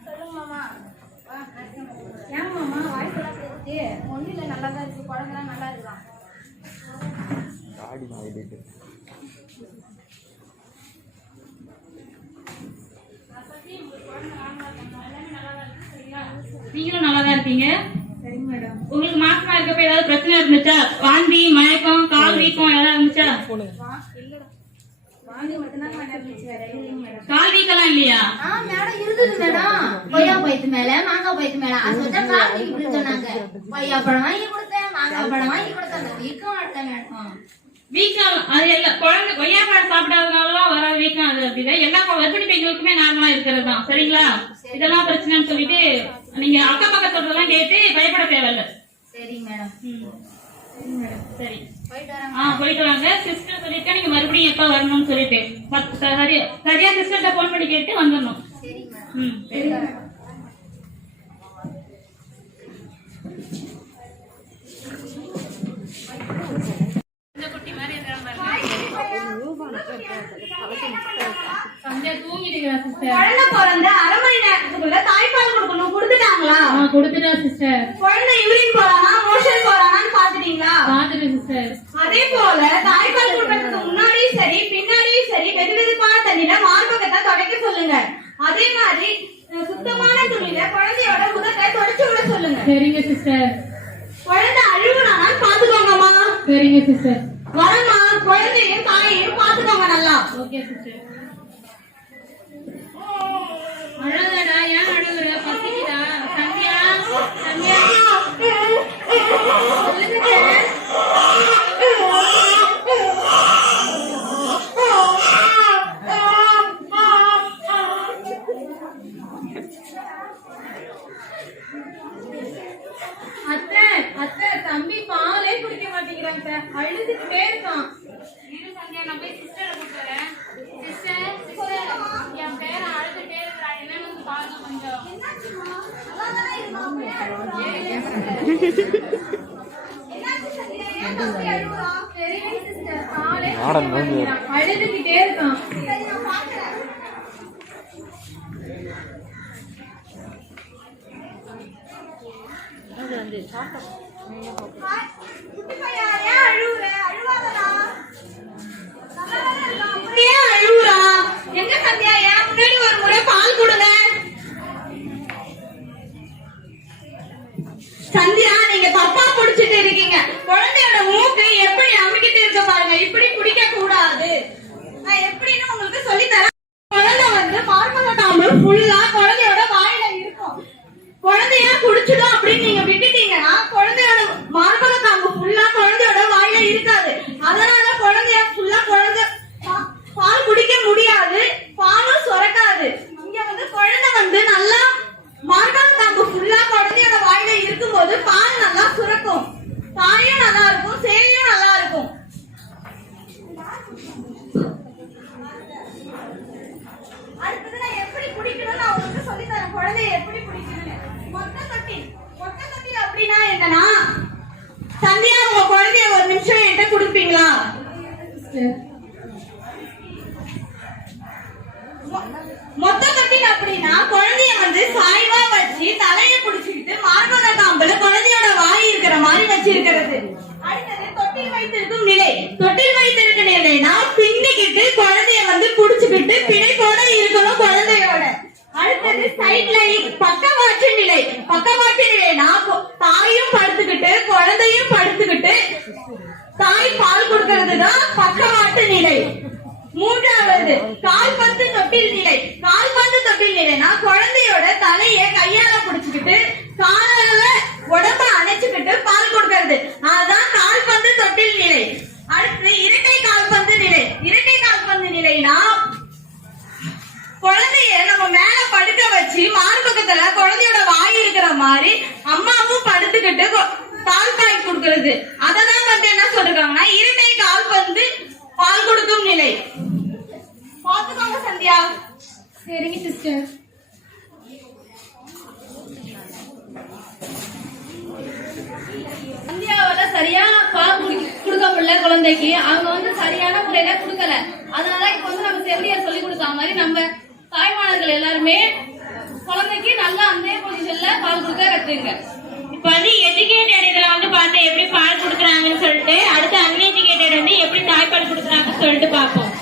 சொல்லுங்க மாமா. ஏன் மாமா வாய்ஸ் எல்லாம் போயிடுச்சு? ஒன்னும் இல்ல, நல்லா தான் இருக்கு. குழந்தைலாம் நல்லா இருக்கான். காடி மாறிட்டு நீங்களும் நல்லா தான் இருக்கீங்க. உங்களுக்கு மாசமா இருக்கப்ப ஏதாவது பிரச்சனை இருந்துச்சா? வாந்தி, மயக்கம், கால் வீக்கம் ஏதாவது இருந்துச்சா? கால் வீக்கெல்லாம் இல்லையா? மேடம் இருந்தது மேடம். கொய்யா பழத்து மேல மாங்காய் பழத்து மேல ஆசைப்பட்டா கால் வீக்கி சொன்னாங்க. கொய்யா பழம் வாங்கி கொடுத்தேன், மாங்காய் பழம் வாங்கி கொடுத்தேன். அந்த வீக்கம் அடுத்த மேடம். வீக்கம் அது எல்லாம் குழந்தை கொய்யா பழம் சாப்பிடாதனாலதான் வர வீக்கம். அது அப்படிதான் எல்லா கர்ப்பிணி பெண்களுக்குமே நார்மலா இருக்கிறது தான். சரிங்களா? இதெல்லாம் பிரச்சனைன்னு சொல்லிட்டு நீங்க அக்கம் பக்கத்தோடலாம் கேட்டு பயப்பட தேவையில்ல. சரி மேடம். சரி போயிட்டு வரேன். போயிட்டு வாங்க. சிஸ்டர் சொல்லிருக்கேன் நீங்க மறுபடியும் எப்ப வரணும்னு சொல்லிட்டு சரியா சிஸ்டர்கிட்ட போன் பண்ணி கேட்டு வந்துடணும். சரி மேடம். சரி. இந்த குட்டி மாதிரி இருக்கிற சந்தியா தூங்கிட்டு இருக்கா சிஸ்டர். குழந்தை பிறந்த அரை மணி நேரத்துக்குள்ள தாய்ப்பால் கொடுக்கணும். கொடுத்துட்டாங்களா? கொடுத்துட்டா சிஸ்டர். குழந்தை யூரின் போறானா மோஷன் போறானான்னு பாத்துட்டீங்களா? பாத்துட்டு சிஸ்டர். அதே போல தாய்ப்பால் கொடுக்கறதுக்கு முன்னாடியும் சரி பின்னாடியும் சரி வெதுவெதுப்பான தண்ணியில மார்பகத்தை துடைக்க சொல்லுங்க. அதே மாதிரி சுத்தமான துணியில குழந்தையோட உதட்டை துடைச்சு விட சொல்லுங்க. சரிங்க சிஸ்டர். குழந்தை அழுகுறானான்னு பாத்துக்கோங்கம்மா. சரிங்க சிஸ்டர். வரமா குழந்தையும் தாயையும் பாத்துக்கோங்க நல்லா. Okay sister. அழகடா, ஏன் அழுகுற? பசிக்குதா? சந்தியா சந்தியா அத்தை அத்தை தம்பி பாலே குடிக்க மாட்டேங்கிறாங்க. அழுதுகிட்டே இருக்கான். சந்தியா நான் போய் சிஸ்டரை கூப்பிட்டு வரேன். சிஸ்டர் என் பேரை அழுதுட்டே இருக்கிறா. என்னன்னு பாருங்க கொஞ்சம். மாடன் வந்து அழுதுகிட்டே இருக்கான். எங்க சந்தியா ஏன் முன்னாடி ஒரு முறை பால் கொடுங்க. சந்தியா நீங்க தப்பா குடிச்சிட்டு இருக்கீங்க. குழந்தையோட மூக்கு எப்படி அமுக்கிட்டு இருக்க பாருங்க. இப்படி குடிக்க கூடாது. நான் எப்படின்னு உங்களுக்கு சொல்லி தரேன். குழந்தை வந்து மார்பக காம்பு ஃபுல்லா குழந்தையோட வாயில இருக்கும். குழந்தையா குடிச்சிடும் அப்படின்னு நீங்க விட்டுட்டீங்கன்னா குழந்தையோட மார்பக காம்பு ஃபுல்லா குழந்தையோட வாயில இருக்காது. அதனால குழந்தைய ஃபுல்லா குழந்தை பால் குடிக்க முடியாது. பாலும் சுரக்காது. இங்க வந்து குழந்தை வந்து நல்லா மார்பக காம்பு ஃபுல்லா குழந்தையோட வாயில இருக்கும்போது பால் நல்லா சுரக்கும். தாயும் நல்லா இருக்கும், சேயும் நல்லா இருக்கும். அடுத்தது நான் எப்படி குடிக்கணும்னு நான் உங்களுக்கு சொல்லி தரேன். குழந்தைய எப்படி குடிக்கணும்னு. மொட்டை கட்டி அப்படின்னா என்னன்னா சந்தியா உங்க குழந்தைய ஒரு நிமிஷம் என்கிட்ட கொடுப்பீங்களா? மொத்த தொட்டில் அப்படின்னா குழந்தைய வந்து சாய்வா வச்சு தலைய புடிச்சுக்கிட்டு மார்பக காம்புல குழந்தையோட வாய் இருக்கிற மாதிரி வச்சிருக்கிறது. அடுத்தது தொட்டில் வைத்திருக்கும் நிலை. தொட்டில் வைத்திருக்கும் நிலைனா பின்னிக்கிட்டு குழந்தைய வந்து புடிச்சுக்கிட்டு பிணைப்போட இருக்கணும் குழந்தையோட. அடுத்தது சைட் லைங் பக்கவாட்டு நிலை. பக்கவாட்டு நிலைனா தாயும் படுத்துக்கிட்டு குழந்தையும் படுத்துக்கிட்டு தாய் பால் கொடுக்கறதுதான் பக்கவாட்டு நிலை. மூன்றாவது கால்பந்து தொட்டில் நிலை. கால்பந்து தொட்டில் நிலைனா குழந்தையோட தலைய கையால புடிச்சுக்கிட்டு காலால உடம்ப அணைச்சுக்கிட்டு பால் கொடுக்கறது, அதுதான் கால்பந்து தொட்டில் நிலை. அடுத்து இரட்டை கால்பந்து நிலை. இரட்டை கால்பந்து நிலைனா குழந்தைய நம்ம மேல படுக்க வச்சு மார்பகத்துல குழந்தையோட வாய் இருக்கிற மாதிரி அம்மாவும் படுத்துக்கிட்டு பால் காய் கொடுக்கறது, அததான் வந்து என்ன சொல்றாங்கன்னா இரட்டை கால்பந்து பால் கொடுக்கும் நிலை. பாத்துக்கோங்க சந்தியா. சரிங்க சிஸ்டர். சந்தியாவால சரியான பால் கொடுக்க முடியல குழந்தைக்கு, அவங்க வந்து சரியான முறையில கொடுக்கல. அதனால இப்ப வந்து நம்ம செவிலியர் சொல்லி கொடுத்த மாதிரி நம்ம தாய்மார்கள் எல்லாருமே குழந்தைக்கு நல்லா அந்த பொசிஷன்ல பால் கொடுக்க கத்துங்க. இப்ப வந்து எஜுகேட்டட் இதுல வந்து பார்த்து எப்படி பால் கொடுக்குறாங்கன்னு சொல்லிட்டு, அடுத்து அன்எஜுகேட்டட் வந்து எப்படி தாய்ப்பால் கொடுக்குறாங்கன்னு சொல்லிட்டு பார்ப்போம்.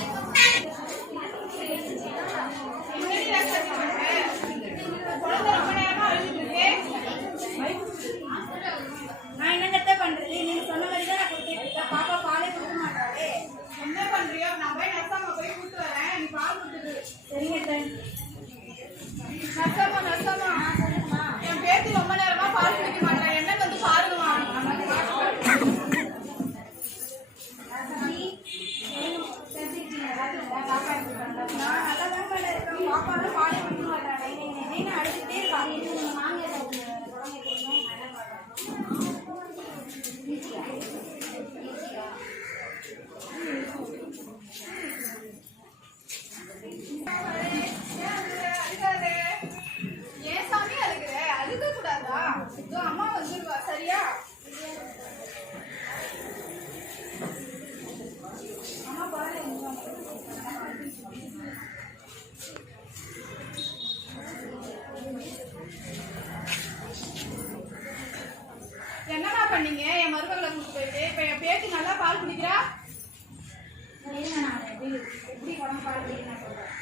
நான் என்னங்க பண்றது? நீங்க சொன்ன மாதிரி தான் நான் கொடுத்துட்டு இருக்கேன். பாப்பா பாலே கொடுக்க மாட்டாளே. என்ன பண்றியோ நான் போய் நர்சாம போய் கூட்டு வரேன், நீ பால் கொடுத்துரு. சரிங்க நர்சாமா நர்சாமா, என் பேத்தி ரொம்ப நேரமா பால் குடிக்க மாட்டேன், என்ன வந்து பாருங்கம்மா. நான் நல்லா தான் மேடம் இருக்கேன். பாப்பாலும் பாலே கொடுக்க மாட்டாளே. நீங்க அழுதுகிட்டே இருக்காங்க. நீங்க மாமியார் குழந்தை கொடுக்கணும். ஏன் சாமி அழுகுற? அழுக கூடாதா? அம்மா வந்துருவா சரியா? என்னமா பண்ணீங்க? என் மருமகளை கூட்டு போயிட்டு இப்ப என் பேத்தி நல்லா பால் குடிக்கிறா. எப்படி உடம்பு பால் குடிக்கிறேன் சொல்றேன்.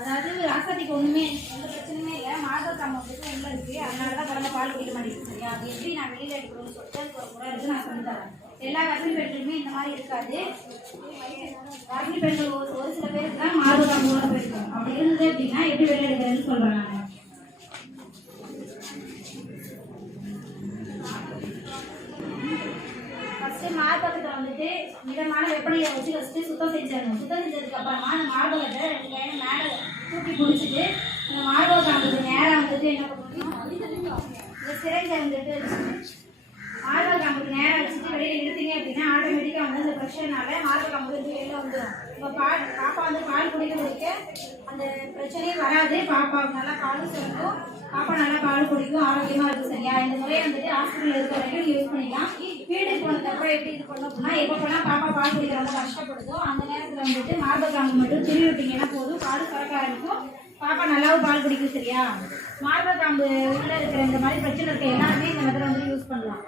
அதாவது ராசாத்திக்கு ஒண்ணுமே எந்த பிரச்சனையுமே இல்லை. மாதவ காமத்துக்கு உள்ள இருக்கு, அதனாலதான் குழந்தை பால் குடிக்க மாட்டேங்குது. சரியா? அது எப்படி நான் வெளியில எடுக்கணும்னு சொல்லிட்டு அதுக்கு ஒரு முறை இருக்கு, நான் சொல்லி தரேன். எல்லா கர்ப்பிணி பெண்களுமே இந்த மாதிரி இருக்காது. கர்ப்பிணி பெண்கள் ஒரு சில பேருக்கு தான் மாதவ காம கூட போயிருக்கோம். அப்படி இருந்தது அப்படின்னா எப்படி வெளியில எடுக்கிறேன்னு சொல்றேன் நான். மார்பகத்தை வந்துட்டு மிதமான வெப்பநிலையை வச்சு வச்சுட்டு சுத்தம் செஞ்சிடணும். சுத்தம் செஞ்சதுக்கு அப்புறமா அந்த மார்பகத்தை 2 லைன் மேலே தூக்கி பிடிச்சிட்டு அந்த மார்பக காம்புக்கு நேராக வந்துட்டு என்ன பண்ணணும், இந்த சிறைஞ்சை வந்துட்டு மார்பக காம்புக்கு நேராக வச்சுட்டு வெளியில இழுத்தீங்க அப்படின்னா ஆட்டோமேட்டிக்காக வந்து அந்த ப்ரெஷர்னால மார்பக காம்பு வந்து வெளியில வந்துடும். இப்போ பாப்பா வந்து பால் குடிக்க அந்த பிரச்சனையே வராது. பாப்பா நல்லா பாலும் சேர்க்கும், பாப்பா நல்லா பால் குடிக்கும், ஆரோக்கியமா இருக்கும். சரியா? இந்த முறையை வந்துட்டு ஹாஸ்பிட்டல் இருக்க வரைக்கும் யூஸ் பண்ணிக்கலாம். வீட்டுக்கு போனதுக்கப்புறம் எப்படி இது பண்ணணும் அப்படின்னா, எப்பப்பெல்லாம் பாப்பா பால் குடிக்கிற ரொம்ப கஷ்டப்படுதோ அந்த நேரத்தில் வந்துட்டு மார்பக காம்பு மட்டும் திருவி விட்டீங்கன்னா போதும், பால் சுரக்க ஆரம்பிக்கும், பாப்பா நல்லாவும் பால் குடிக்கும். சரியா? மார்பக காம்பு உள்ள இருக்கிற இந்த மாதிரி பிரச்சனை இருக்க எல்லாருமே இந்த மெத்தட் வந்து யூஸ் பண்ணலாம்.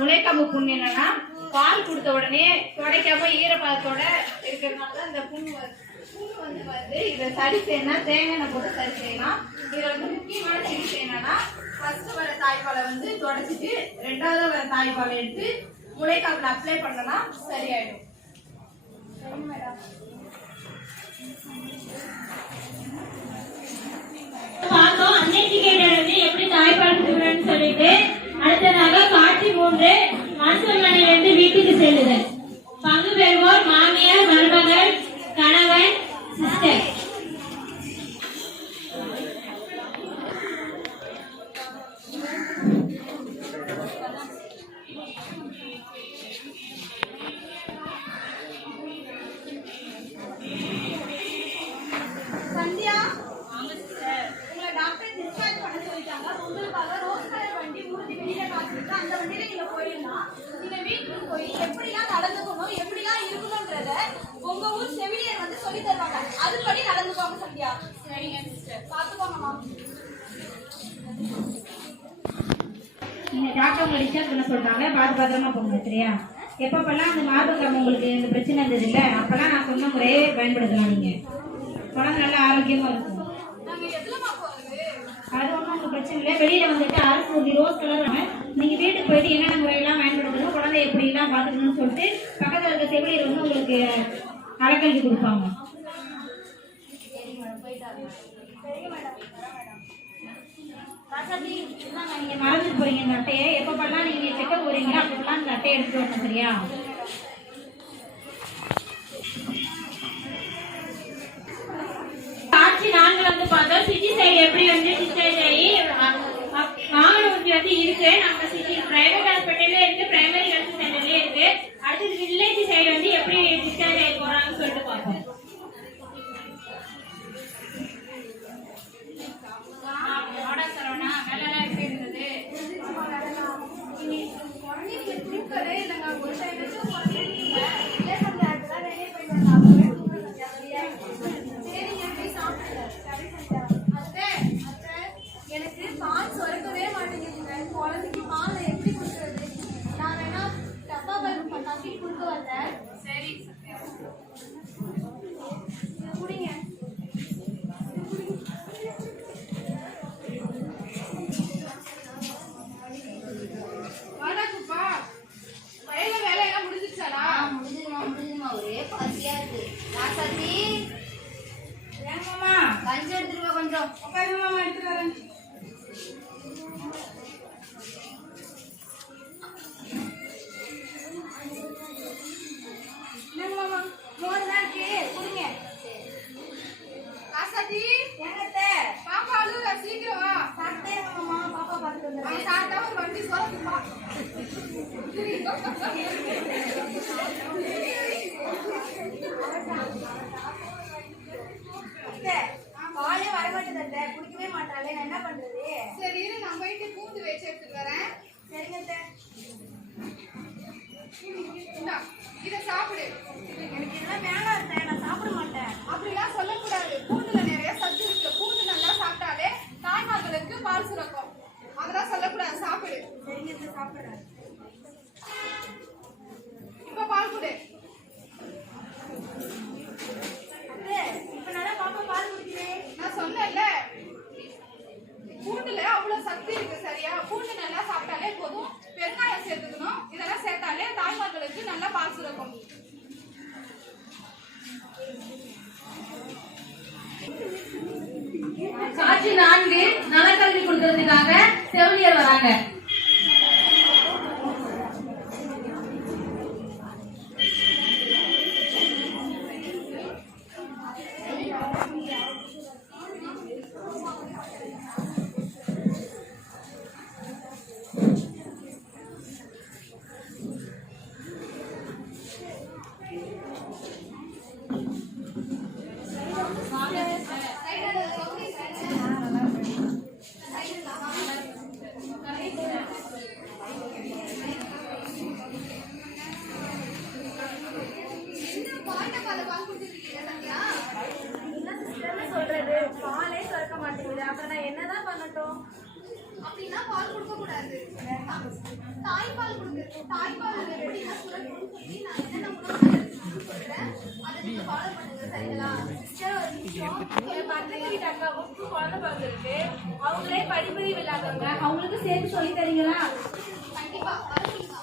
முளைக்காம்பு புண் என்னன்னா, பால் கொடுத்த உடனே துடைக்காம ஈரப்பதத்தோட இருக்கிறதுனால தான் இந்த புண்ணு வருது. இதை சரி செய்யணும், தேங்காய் எண்ணெய் போட்டு சரி செய்யலாம். இதுல வந்து முக்கியமான சிகிச்சை என்னன்னா, ஃபர்ஸ்ட் வர தாய்ப்பாலை வந்து தொடச்சிட்டு 2வது வர தாய்ப்பாலை எடுத்து முளைக்காம்புல அப்ளை பண்ணனா சரியாயிடும். சரி மேடம். பார்த்தோம் அன்எஜுகேட்டட் வந்து எப்படி தாய்ப்பால் கொடுக்குறேன்னு சொல்லிட்டு. அடுத்ததாக காட்சி 3 மருத்துவமனையிலிருந்து வீட்டுக்கு செல்லுதல். பங்கு பெறுவோர் மாமியார், மருமகள், கணவன், சிஸ்டர். சந்தியா நீங்க போயிடலாம். நீங்க வீட்டுக்கு போய் எப்படிலாம் நடந்துக்கணும், எப்படிலாம் இருக்கணும்ன்றத உங்க ஊர் செவிலியர் வந்து சொல்லி தருவாங்க. அதுபடி நடந்துக்கோங்க சந்தியா. சரிங்க சிஸ்டர், பாத்துக்கோங்கம்மா. நீங்க டாக்டர் உங்களை டிஸ்சார்ஜ் பண்ண சொல்றாங்க, பார்த்து பத்திரமா போங்க சரியா? எப்பப்பெல்லாம் அந்த மார்பகம் உங்களுக்கு இந்த பிரச்சனை இருந்தது இல்லை, அப்பெல்லாம் நான் சொன்ன முறையே பயன்படுத்தலாம். நீங்க குழந்தை நல்லா ஆரோக்கியமா இருக்கும். அது ஒன்றும் உங்களுக்கு பிரச்சனை இல்லை. வெளியில வந்துட்டு அரசு ஊர்தி ரோஸ் கலர் நீங்க வீட்டுக்கு போயிட்டு என்னென்ன முறையெல்லாம் பயன்படுத்தணும், குழந்தை எப்படிலாம் பார்த்துக்கணும்னு சொல்லிட்டு பக்கத்தில் இருக்க செவிலியர் வந்து உங்களுக்கு அறக்கல்வி கொடுப்பாங்க. நீங்க மறந்துட்டு போறீங்க இந்த அட்டையை. எப்பப்பெல்லாம் நீங்க செக்கப் போறீங்களோ அப்பப்பெல்லாம் இந்த அட்டையை எடுத்துட்டு வரணும் சரியா? காட்சி 4 வந்து பார்த்தோம். சிட்டி சைடு எப்படி வந்து டிஸ்சார்ஜ் ஆகி வாகன ஊர்தி வந்து இருக்கு. நம்ம சிட்டி பிரைவேட் ஹாஸ்பிட்டல்ல இருக்கு, பிரைமரி ஹெல்த் சென்டர்லயே இருக்கு. அடுத்து வில்லேஜ் சைடு வந்து எப்படி டிஸ்சார்ஜ் ஆகி போறாங்கன்னு சொல்லிட்டு பார்ப்போம். எனக்கு பால் சுரக்கவே மாட்டேங்குதுங்க. குழந்தைக்கு பால் எப்படி கொடுக்கறது? நான் வேணா டப்பா பல்பு பண்ணாக்கி கொடுக்க வந்தேன். சரி குடிங்க. வாடாக்குப்பா, வயல்ல வேலையெல்லாம் முடிஞ்சிச்சாடா? முடிஞ்சுமா ஒரே பசியா இருக்கு. ராசாத்தி கஞ்சி எடுத்துட்டு வா கொஞ்சம். எடுத்துட்டு வரேன். என்னங்கம்மா மோர் தான் இருக்கு குடிங்க. ராசாத்தி, எங்கத்த பாப்பா அழுகுறா, சீக்கிரம் வா. சாப்பிட்டே இருக்கணுமா? பாப்பா பார்த்துட்டு வந்துடுறேன். அவன் சாப்பிட்டா ஒரு வண்டி சோறுப்பா. பாலே வரமாட்டேன், குடிக்கவே மாட்டாளே, நான் என்ன பண்றது? சரி இரு, நான் போயிட்டு பூண்டு வச்சு எடுத்துட்டு வரேன். சரிங்க. இந்தா, இதை சாப்பிடு. எனக்கு இதெல்லாம் வேணாம், நான் சாப்பிட மாட்டேன். அப்படிலாம் சொல்லக்கூடாது. பூண்டுல நிறைய சத்து இருக்கு. பூண்டு நல்லா சாப்பிட்டாலே தாய்மார்களுக்கு பால் சுரக்கும். அதெல்லாம் சொல்லக்கூடாது, சாப்பிடு. சரிங்க சாப்பிடுறேன். இப்ப பால் கொடு. இப்ப நல்லா பாப்பா பால் குடிக்கிறேன். நான் சொன்னேன்ல, பூண்டுல அவ்வளவு சக்தி இருக்கு சரியா? பூண்டு நல்லா சாப்பிட்டாலே போதும். பெருங்காயம் சேர்த்துக்கணும். இதெல்லாம் சேர்த்தாலே தாய்மார்களுக்கு நல்லா பால் சுரக்கும். காட்சி 4 நலக்கல்வி கொடுக்கறதுக்காக செவிலியர் வராங்க. சொல்றது பாலே சுரக்க மாட்டேங்குது. அப்புறம் நான் என்னதான் பண்ணட்டும்? அப்படின்னா பால் கொடுக்க கூடாது. தாய்ப்பால் கொடுக்கு. தாய்ப்பால் எப்படின்னா சுரக்கணும்னு சொல்லி நான் என்னென்ன உணவு சொல்றேன், அதை நீங்க ஃபாலோ பண்ணுங்க சரிங்களா? சிஸ்டர் ஒரு நிமிஷம். என் பக்கத்து வீட்டு அக்காவுக்கு குழந்தை பிறந்திருக்கு. அவங்களே படிப்பறிவு இல்லாதவங்க, அவங்களுக்கு சேர்த்து சொல்லி தரீங்களா? கண்டிப்பா வர சொல்லுங்க.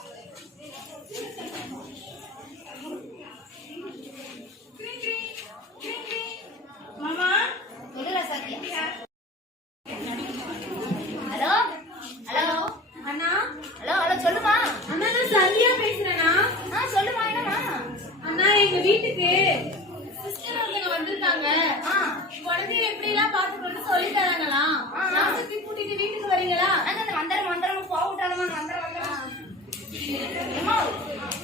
மாமா இல்ல சத்யா. ஹலோ ஹலோ அண்ணா, ஹலோ ஹலோ சொல்லுமா. அண்ணா நான் சந்தியா பேசுறேனா? சொல்லுமா. என்னமா அண்ணா எங்க வீட்டுக்கு சிஸ்டர் ஒருத்தங்க வந்திருக்காங்க. குழந்தைய எப்படி எல்லாம் பாத்துக்கணும்னு சொல்லி தராங்களா? ராசத்தி கூட்டிட்டு வீட்டுக்கு வரீங்களா? அந்த வந்துடுறோம் போகட்டாலமா வந்துடுறோம். ஏமா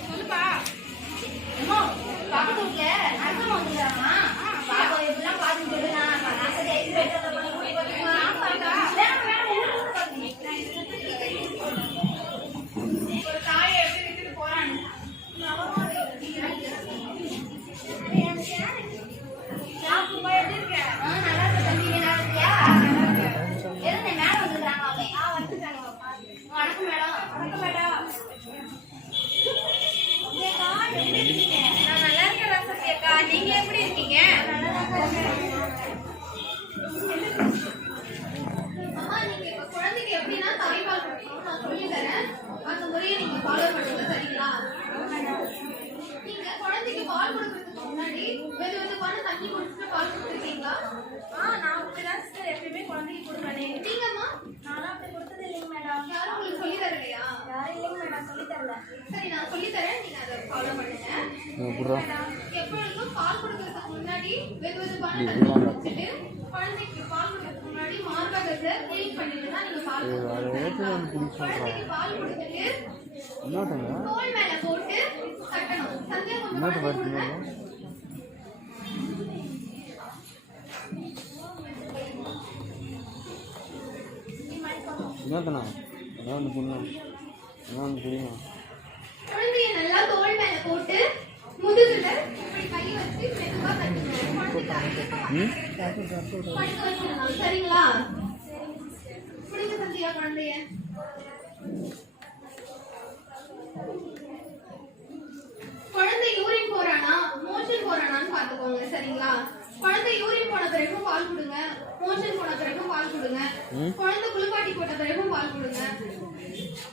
சொல்லுப்பா. ஏமா பக்கத்து வீட்டுல அர்த்தமா வந்துடுறாமா? பாப்பா எப்படிலாம் பாத்துட்டு சொல்லுங்க. ராசதி ஐந்து பேர் வேணும் சரி நான் சொல்லி தரேன், நீங்க அதை ஃபாலோ பண்ணுங்க. எப்பொழுதும் பால் கொடுக்கறதுக்கு முன்னாடி வெதுவெதுப்பான தண்ணி குடிச்சிட்டு குழந்தைக்கு பால் கொடுக்கறதுக்கு முன்னாடி மார்பகத்தை க்ளீன் பண்ணிட்டு தான் நீங்க பால் கொடுக்கணும். குழந்தைக்கு பால் கொடுத்துட்டு தோல் மேல போட்டு கட்டணும். சந்தேகம் குழந்தைய நல்லா தோல் மேல போட்டு முதுகுல இப்படி கை வச்சு மெதுவா கட்டுங்க. படுக்க வச்சிடலாம். சரிங்களா? பிடிக்க சந்தியா குழந்தைய குழந்தை யூரின் போறானா மோஷன் போறானான்னு பாத்துக்கோங்க. சரிங்களா? குழந்தை யூரின் போன பிறகும் பால் கொடுங்க, மோஷன் போன பிறகும் பால் கொடுங்க, குழந்தை குளிப்பாட்டி போட்ட பிறகும் பால் கொடுங்க.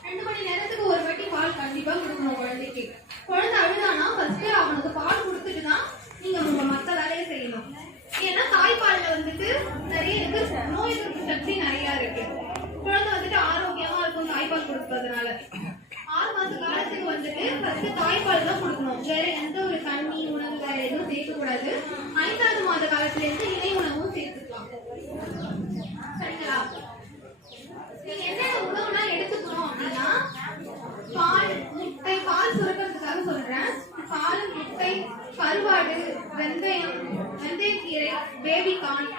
2 மணி நேரத்துக்கு ஒரு வாட்டி பால் கண்டிப்பா கொடுக்கணும் குழந்தைக்கு. குழந்தை அழுதானா ஃபர்ஸ்ட் அவனுக்கு பால் கொடுத்துட்டு தான் நீங்க உங்க மத்த வேலையை செய்யணும். ஏன்னா தாய்ப்பால்ல வந்துட்டு நிறைய நோய் எதிர்ப்பு சக்தி நிறைய இருக்கு. குழந்தை வந்துட்டு ஆரோக்கியமா இருக்கும் தாய்ப்பால் கொடுக்கறதுனால. 6 மாச காலத்துக்கு வந்துட்டு ஃபர்ஸ்ட் தாய்ப்பால் தான் கொடுக்கணும். வேற எந்த ஒரு தண்ணி உணவு வேற எதுவும் சேர்க்க கூடாது. 5வது மாத காலத்துல இருந்து இணை உணவும் சேர்த்துக்கலாம். சரிங்களா? நீங்க என்னென்ன உணவுலாம் எடுத்துக்கணும் அப்படின்னா பால், முட்டை, பால் சுரக்கிறதுக்காக சொல்றேன். பால், முட்டை, கருவாடு, வெந்தயம், வெந்தயக்கீரை, பேபிகார்ன்,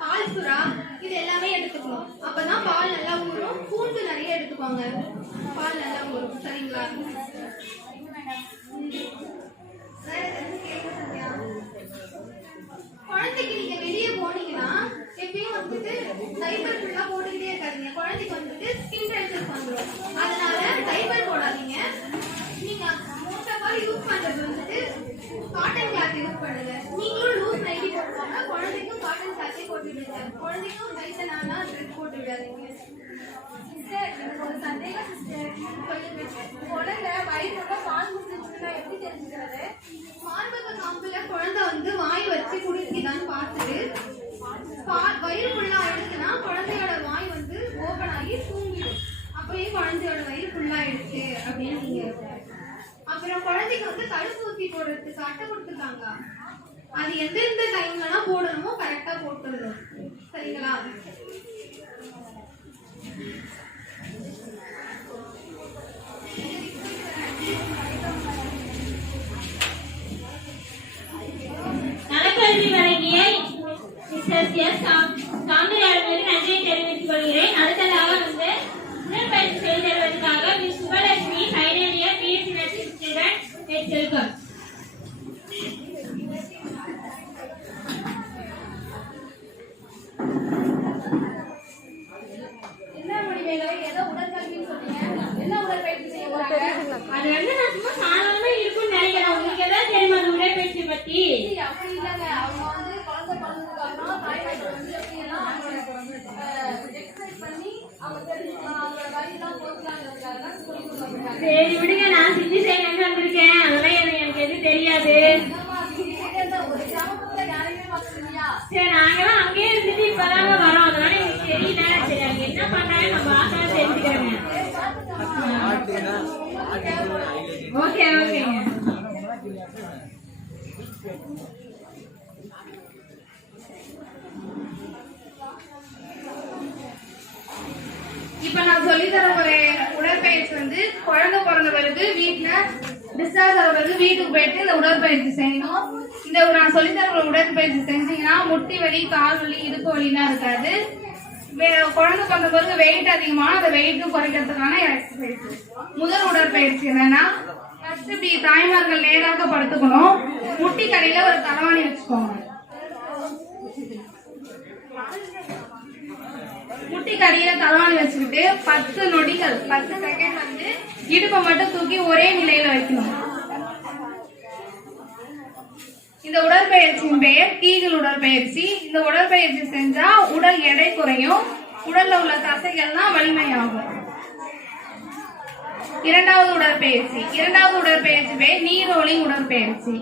பால் சுறா, இது எல்லாமே எடுத்துக்கணும். அப்பதான் பால் நல்லா ஊறும். பூண்டு நிறைய எடுத்துக்கோங்க, பால் நல்லா ஊறும். சரிங்களா? குழந்தைக்கு நீங்க வெளியே போனீங்கன்னா எப்பயும் வந்துட்டு டைப்பர் ஃபுல்லா போட்டுக்கிட்டே இருக்காதீங்க. குழந்தைக்கு வந்துட்டு ஸ்கின் ரேஷஸ் வந்துடும். அதனால டைப்பர் போடாதீங்க. நீங்க மோஸ்ட் ஆஃப் ஆல் யூஸ் பண்றது வந்துட்டு காட்டன் கிளாத் யூஸ் பண்ணுங்க. நீங்களும் லூஸ் நைட்டி போட்டுக்கோங்க, குழந்தைக்கும் காட்டன் கிளாத்தே போட்டு விடுங்க. குழந்தைக்கும் டைட்டனான ட்ரெஸ் போட்டு விடாதீங்க. சிஸ்டர், எனக்கு ஒரு சந்தேகம் சிஸ்டர். குழந்தை வயிற்றுல பால் குடிச்சிருச்சுன்னா எப்படி தெரிஞ்சுக்கிறது? மார்பக காம்புல குழந்தை வந்து வாய் வச்சு குடிக்குதான்னு பார்த்துட்டு வயிறு ஃபுல்லா ஆயிடுச்சுன்னா குழந்தையோட வாய் வந்து ஓபன் ஆகி தூங்கிடும். அப்பயே குழந்தையோட வயிறு ஃபுல்லா ஆயிடுச்சு அப்படின்னு நீங்க. அப்புறம் குழந்தைக்கு வந்து தடுப்பூசி போடுறதுக்கு அட்டை கொடுத்துருக்காங்க. அது எந்தெந்த டைம்லலாம் போடணுமோ கரெக்டா போட்டுடணும். சரிங்களா? நலக்கல்வி வழங்கிய மிஸ்டர் எஸ் சாமியார் அவர்களுக்கு நன்றியை தெரிவித்துக் கொள்கிறேன். அடுத்ததாக வந்து உடற்பயிற்சி செய்து தருவதற்காக miss Subalakshmi final year BSc nursing student welcome. என்ன முடிவுகளை ஏதோ உடற்கல்வின்னு சொன்னீங்க, என்ன உடற்பயிற்சி செய்ய போறாங்க? அது வந்து நான் சும்மா சாதாரணமா இருக்கும்னு நினைக்கிறேன். உங்களுக்கு ஏதாவது தெரியுமா அந்த உடற்பயிற்சி பத்தி? அப்படி இல்லைங்க, அவங்க வந்து குழந்தை பிறந்ததுக்கு அப்புறம் தாய்மார்கள் வந்து எப்படின்னா எக்ஸசைஸ் பண்ணி அவங்க தெரிஞ்சுக்கலாம், அவங்களோட வலியெல்லாம் போக்கலாங்கிறதுக்காக சொல்லி கொடுப்பாங்க. சரி விடுங்க, நான் சிட்டி சைட்ல வந்திருக்கேன், அதெல்லாம் எனக்கு எதுவும் தெரியாது. ஒரு கிராமத்துல யாரையுமே பார்க்கலையா? சரி, நாங்கெல்லாம் அங்கேயே இருந்துட்டு இப்பதாங்க வரோம், அதனால எனக்கு தெரியல. சரி, அங்க என்ன பண்றாங்க நம்ம ஆசை தெரிஞ்சுக்கிறேங்க. ஓகே ஓகேங்க. இப்ப நான் சொல்லி தர ஒரு உடற்பயிற்சி வந்து குழந்தை பிறந்த பிறகு வீட்டுல டிஸ்சார்ஜ் ஆகிற பிறகு வீட்டுக்கு போயிட்டு இந்த உடற்பயிற்சி செய்யணும். இந்த நான் சொல்லி தர உடற்பயிற்சி செஞ்சீங்கன்னா முட்டி வலி, கால் வலி, இடுப்பு வலிலாம் இருக்காது. குழந்தை பிறந்த பிறகு வெயிட் அதிகமான அந்த வெயிட்டும் குறைக்கிறதுக்கான எக்ஸசைஸ். முதல் உடற்பயிற்சி என்னன்னா ஃபர்ஸ்ட் இப்படி தாய்மார்கள் நேராக படுத்துக்கணும். முட்டி கடையில ஒரு தலைவாணி வச்சுக்கோங்க. முட்டி கடியில தலைவாணி வச்சுக்கிட்டு 10 நொடிகள் 10 செகண்ட் வந்து இடுப்பை மட்டும் தூக்கி ஒரே நிலையில வைக்கணும். இந்த உடற்பயிற்சியின் பெயர் கீகல் உடற்பயிற்சி. இந்த உடற்பயிற்சி செஞ்சா உடல் எடை குறையும், உடல்ல உள்ள தசைகள்லாம் வலிமையாகும். இரண்டாவது உடற்பயிற்சி பெயர் நீரோலிங் உடற்பயிற்சி.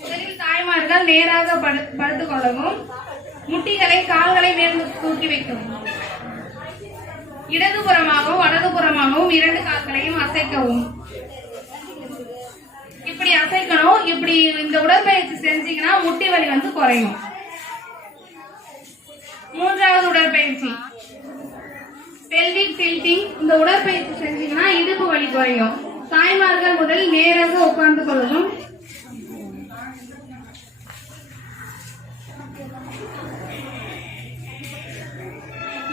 முதலில் தாய்மார்கள் நேராக படுத்துக் கொள்ளவும், முட்டிகளை கால்களை மேல் தூக்கி வைக்கவும். இடதுபுறமாகவும் வலதுபுறமாகவும் 2 கால்களையும் அசைக்கவும். இப்படி அசைக்கணும். இப்படி இந்த உடற்பயிற்சி செஞ்சீங்கன்னா முட்டி வலி வந்து குறையும். 3வது உடற்பயிற்சி பெல்விக் டில்டிங். இந்த உடற்பயிற்சி செஞ்சீங்கன்னா இடுப்பு வலி குறையும். தாய்மார்கள் முதல் நேராக உட்கார்ந்து கொள்ளவும்.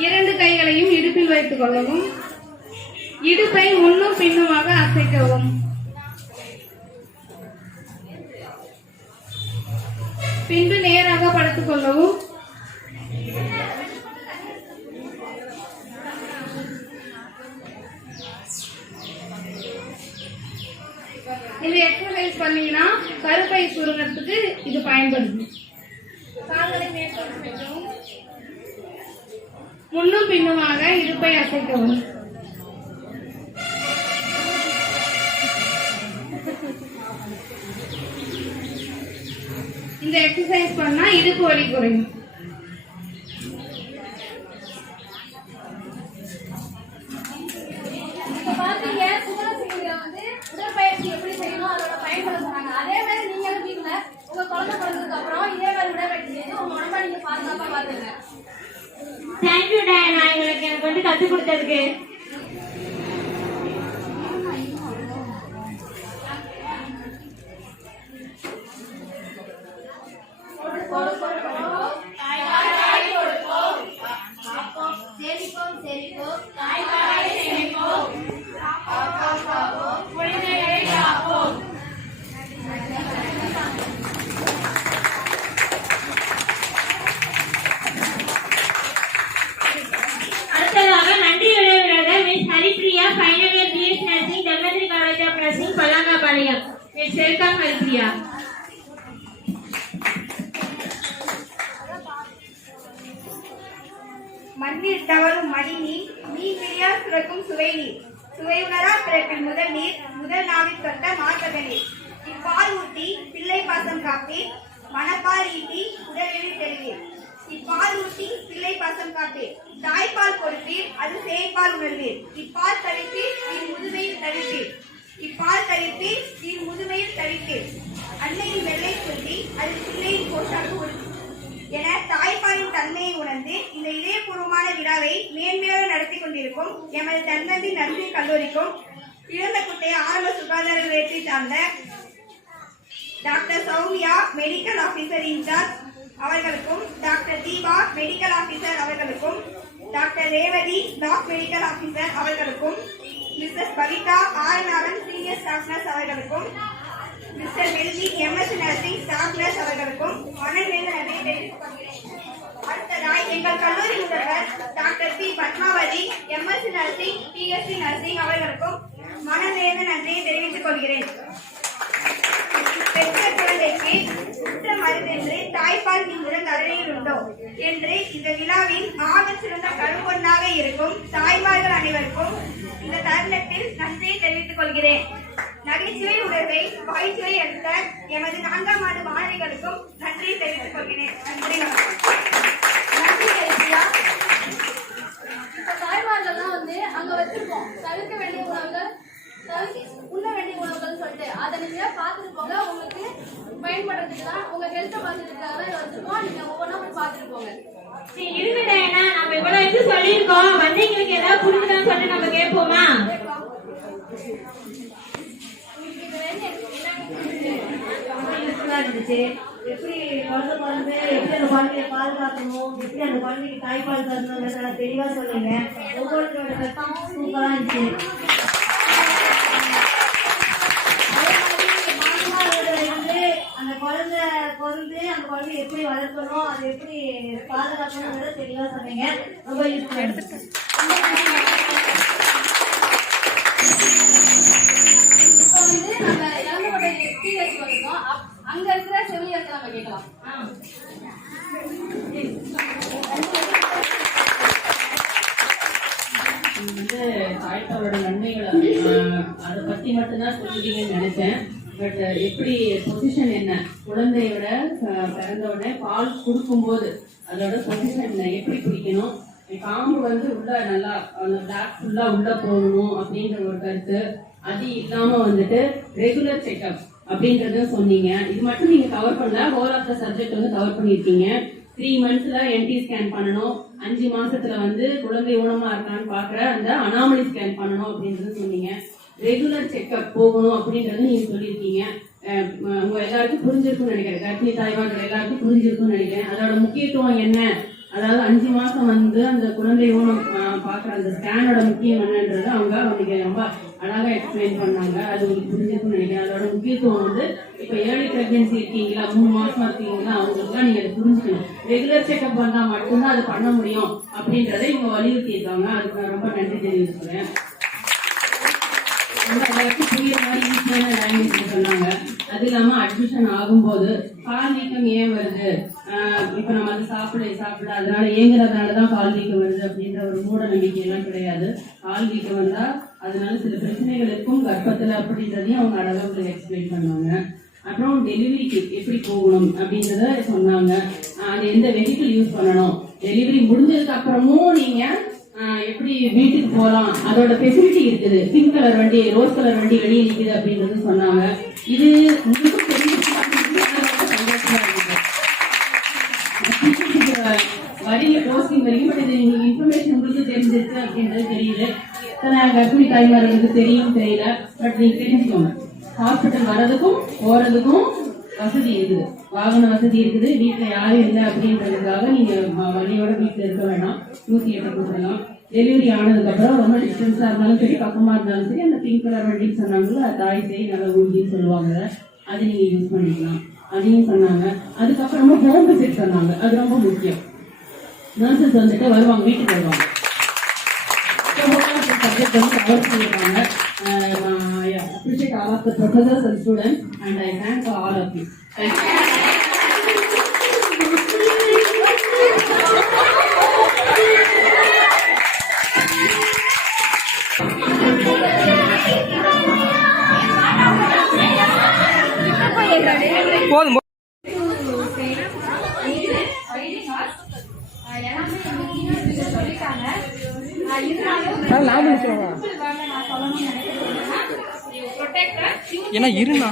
இரண்டு கைகளையும் இடுப்பில் வைத்துக் கொள்ளவும். இடுப்பை முன்னும் பின்னுமாக அசைக்கவும். பின்பு நேராக படுத்துக் கொள்ளவும். இது எக்ஸசைஸ் பண்ணீங்கன்னா கருப்பை சுருங்கிறதுக்கு இது பயன்படுது. கால்களை மேற்கொண்டு வைக்கவும். முன்னும் பின்னுமாக இடுப்பை அசைக்கவும். இந்த எக்ஸசைஸ் பண்ணா இடுப்பு வலி குறையும். பாத்தீங்க சுகரசிங்க வந்து உடற்பயிற்சி எப்படி செய்யணும் அதோட பயன்பட சொன்னாங்க. அதே மாதிரி நீங்களும் வீட்டுல உங்க குழந்தை பிறந்ததுக்கு அப்புறம் இதே மாதிரி உடற்பயிற்சி செய்து உங்க உடம்பை நீங்க பாதுகாப்பா பாத்துங்க. தேங்க்யூ டயனா, எங்களுக்கு எனக்கு வந்து கற்றுக் கொடுத்ததுக்கு. சேமிப்போம் சேமிப்போம் அடுத்ததாக நன்றி உரையாளர்கள் miss Haripriya, final year BS nursing, Dharmapuri college of nursing, Pallangapalayam. Miss welcome Haripriya. மண்ணில் தவறும் மடிநீர், நீர் பிரியா சுரக்கும் சுவை நீர், சுவையுணரா பிறப்பில் முதல் நீர், முதல் நாவில் தொட்ட மார்பக நீர். இப்பால் ஊட்டி பிள்ளை பாசம் காப்பீர், மணப்பால் ஈட்டி உடலில் தெளிவீர். இப்பால் ஊட்டி பிள்ளை பாசம் காப்பீர், தாய்ப்பால் கொடுப்பீர், அது சேய்ப்பால் உணர்வீர். இப்பால் தவிப்பீர், நீர் முதுமையில் தவிப்பீர். இப்பால் தவிப்பீர், நீர் முதுமையில் தவிப்பீர். அன்னையின் வெள்ளை சொல்லி அது பிள்ளையின் போஷாக்கு உறுதி என தாய்ப்பாலின் தன்மையை உணர்ந்து இந்த இதயபூர்வமான விழாவை மேன்மையாக நடத்தி கொண்டிருக்கும் எமது தன்மதி நர்சிங் கல்லூரிக்கும் இளந்தக்குட்டை ஆரம்ப சுகாதார நிலையத்தை சார்ந்த doctor Soumya medical officer incharge அவர்களுக்கும், டாக்டர் தீபா மெடிக்கல் ஆபீசர் அவர்களுக்கும், doctor Revathi doc medical officer அவர்களுக்கும், Mrs Pavitha RN RN senior staff nurse அவர்களுக்கும், mister Melvi MSc nursing staff nurse அவர்களுக்கும் மனநிறைந்த நன்றியை தெரிவித்துக் கொள்கிறேன். அடுத்ததாய் எங்கள் கல்லூரி முதல்வர் doctor P Padmavathi MSc nursing BSc nursing அவர்களுக்கும் மனநிறைந்த நன்றியை தெரிவித்துக் கொள்கிறேன். பெற்ற குழந்தைக்கு உற்ற மருந்தென்று தாய்ப்பால் நீங்களுடன் கடலில் உண்டோ என்று இந்த விழாவின் ஆகச் சிறந்த கரும்பொன்னாக இருக்கும் தாய்மார்கள் அனைவருக்கும் இந்த தருணத்தில் நன்றியை தெரிவித்துக் கொள்கிறேன். நகைச்சுவை உணர்வை வாய்ச்சுவை எடுத்த எமது 4ஆம் ஆண்டு மாணவிகளுக்கும் நன்றியை தெரிவித்துக் கொள்கிறேன். நன்றி. நன்றி கல்வியா. இப்ப தாய்மார்கள்லாம் வந்து அங்க வச்சிருக்கோம் தவிர்க்க வேண்டிய உணவுகள், உண்ண வேண்டிய உணவுகள் சொல்லிட்டு அதை நீங்க பாத்துட்டு போங்க. உங்களுக்கு பயன்படுறதுக்கு தான் உங்க ஹெல்த்தை பாத்துக்கிறதுக்காக தான் இதை வச்சிருக்கோம். நீங்க ஒவ்வொன்றா போய் பாத்துட்டு போங்க. இருங்க டயனா, நம்ம இவ்வளவு இது சொல்லியிருக்கோம், வந்தீங்களுக்கு ஏதாவது புரிஞ்சுதான்னு சொல்லி நம்ம கேட்போமா? இருந்துச்சு. எப்படி குழந்தை எப்படி அந்த குழந்தைய பாதுகாக்கணும், எப்படி அந்த குழந்தைக்கு தாய்ப்பால் தரணுங்கிறத தெளிவா சொல்லுங்க. ஒவ்வொருத்தரோட கஷ்டம் சூப்பரா இருந்துச்சு. அந்த குழந்தை பிறந்து அந்த குழந்தைய எப்படி வளர்க்கணும், அதை எப்படி பாதுகாக்கணுங்கிறத தெளிவா சொன்னீங்க. ரொம்ப யூஸ்ஃபுல்லா இருந்துச்சு. இப்போ வந்து நம்ம இளங்கோட்டை டிஎஸ் வந்திருக்கோம். அங்க இருக்கிற செவிலியர்களை நம்ம கேட்கலாம். தாய்ப்பாலோட நன்மைகளை அதை பத்தி மட்டும்தான் சொல்லிட்டீங்கன்னு நினைச்சேன். பட் எப்படி பொசிஷன் என்ன, குழந்தையோட பிறந்த உடனே பால் கொடுக்கும்போது அதோட பொசிஷன் எப்படி குடிக்கணும், காம்பு வந்து உள்ள நல்லா அந்த பிளாக் ஃபுல்லா உள்ள போகணும் அப்படின்ற ஒரு கருத்து. அது இல்லாம வந்துட்டு ரெகுலர் செக்அப் அப்படின்றத சொன்னீங்க. இது மட்டும் நீங்க கவர் பண்ணல, ஹோல் ஆஃப் த சப்ஜெக்ட் வந்து கவர் பண்ணிருக்கீங்க. 3 monthsல என்டி ஸ்கேன் பண்ணணும், 5 மாசத்துல வந்து குழந்தை ஊனமா இருக்கான்னு பாக்குற அந்த அனாமலி ஸ்கேன் பண்ணணும் அப்படின்றது சொன்னீங்க. ரெகுலர் செக்அப் போகணும் அப்படின்றது நீங்க சொல்லியிருக்கீங்க. உங்க எல்லாருக்கும் புரிஞ்சிருக்கும்னு நினைக்கிறேன், கர்ப்பிணி தாய்மார்கள் எல்லாருக்கும் புரிஞ்சிருக்கும்னு நினைக்கிறேன். அதோட முக்கியத்துவம் என்ன, அதாவது 5 மாசம் வந்து அந்த குழந்தை ஊனம் பாக்குற அந்த ஸ்கேனோட முக்கியம் என்னன்றது அவங்க ரொம்ப அழகா எக்ஸ்பிளைன் பண்ணாங்க. அது உங்களுக்கு புரிஞ்சிருக்கும்னு நினைக்கிறேன். அதோட முக்கியத்துவம் வந்து இப்ப ஏர்லி பிரெக்னன்சி இருக்கீங்களா, 3 மாசமா இருக்கீங்களா, அவங்களுக்குலாம் நீங்க அதை புரிஞ்சுக்கணும். ரெகுலர் செக்அப் பண்ணா மட்டும்தான் அது பண்ண முடியும் அப்படின்றத இவங்க வலியுறுத்தி இருக்காங்க. அதுக்கு நான் ரொம்ப நன்றி தெரிவிச்சுக்கிறேன். எல்லாருக்கும் புரியுற மாதிரி ஈஸியான லாங்குவேஜ் சொன்னாங்க. அது இல்லாம அட்மிஷன் ஆகும்போது கால் வீக்கம் ஏன் வருது, இப்ப நம்ம அது சாப்பிட அதனால ஏங்குறதுனாலதான் கால் வீக்கம் வருது அப்படின்ற ஒரு மூட நம்பிக்கை எல்லாம் கிடையாது. கால் வீக்கம் வந்தா அதனால சில பிரச்சனைகள் இருக்கும் கர்ப்பத்துல அப்படின்றதையும் அவங்க அழகா உங்களுக்கு எக்ஸ்பிளைன் பண்ணுவாங்க. அப்புறம் டெலிவரிக்கு எப்படி போகணும் அப்படின்றத சொன்னாங்க. அது எந்த வெஹிக்கிள் யூஸ் பண்ணணும், டெலிவரி முடிஞ்சதுக்கு அப்புறமும் நீங்க எப்படி வீட்டுக்கு போகலாம், அதோட ஃபெசிலிட்டி இருக்குது. பிங்க் கலர் வண்டி, ரோஸ் கலர் வண்டி வெளியே நிற்குது அப்படின்றது சொன்னாங்க. இது உங்களுக்கும் தெரிஞ்சிருச்சு, வரீங்க போஸ்டிங் வரைக்கும். பட் இது இன்ஃபர்மேஷன் உங்களுக்கு தெரிஞ்சிருக்கு அப்படின்றது தெரியுது. கர்ப்பிணி தாய்மார்களுக்கு தெரியும் தெரியல, பட் நீங்க தெரிஞ்சுக்கோங்க. ஹாஸ்பிட்டல் வர்றதுக்கும் போறதுக்கும் வசதி இருக்குது, வாகன வசதி இருக்குது. வீட்டுல யாரும் இல்லை அப்படின்றதுக்காக நீங்க வழியோட வீட்டுல இருக்க வேண்டாம், 108 கொடுக்கலாம். டெலிவரி ஆனதுக்கு அப்புறம் ரொம்ப டிஸ்டன்ஸா இருந்தாலும் சரி, பக்கமா இருந்தாலும் சரி, அந்த பிங்க் கலர் வண்டின்னு சொன்னாங்களோ தாய் செய் நல்ல ஊர்தின்னு சொல்லுவாங்க, அது நீங்க யூஸ் பண்ணிக்கலாம், அதையும் சொன்னாங்க. அதுக்கப்புறமா ஹோம் விசிட் சொன்னாங்க, அது ரொம்ப முக்கியம். நர்சஸ் வந்துட்டு வருவாங்க, வீட்டுக்கு வருவாங்க, சப்ஜெக்ட் வந்து கவர் பண்ணிருக்காங்க. I appreciate all of the professors and students, and I thank all of you. Thank you. போதும். ஏன்னா இருண்ணா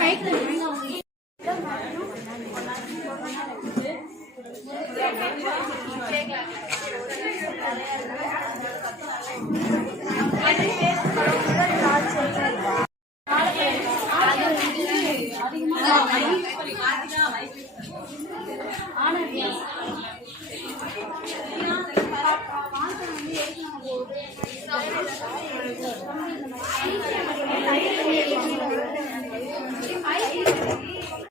மைக்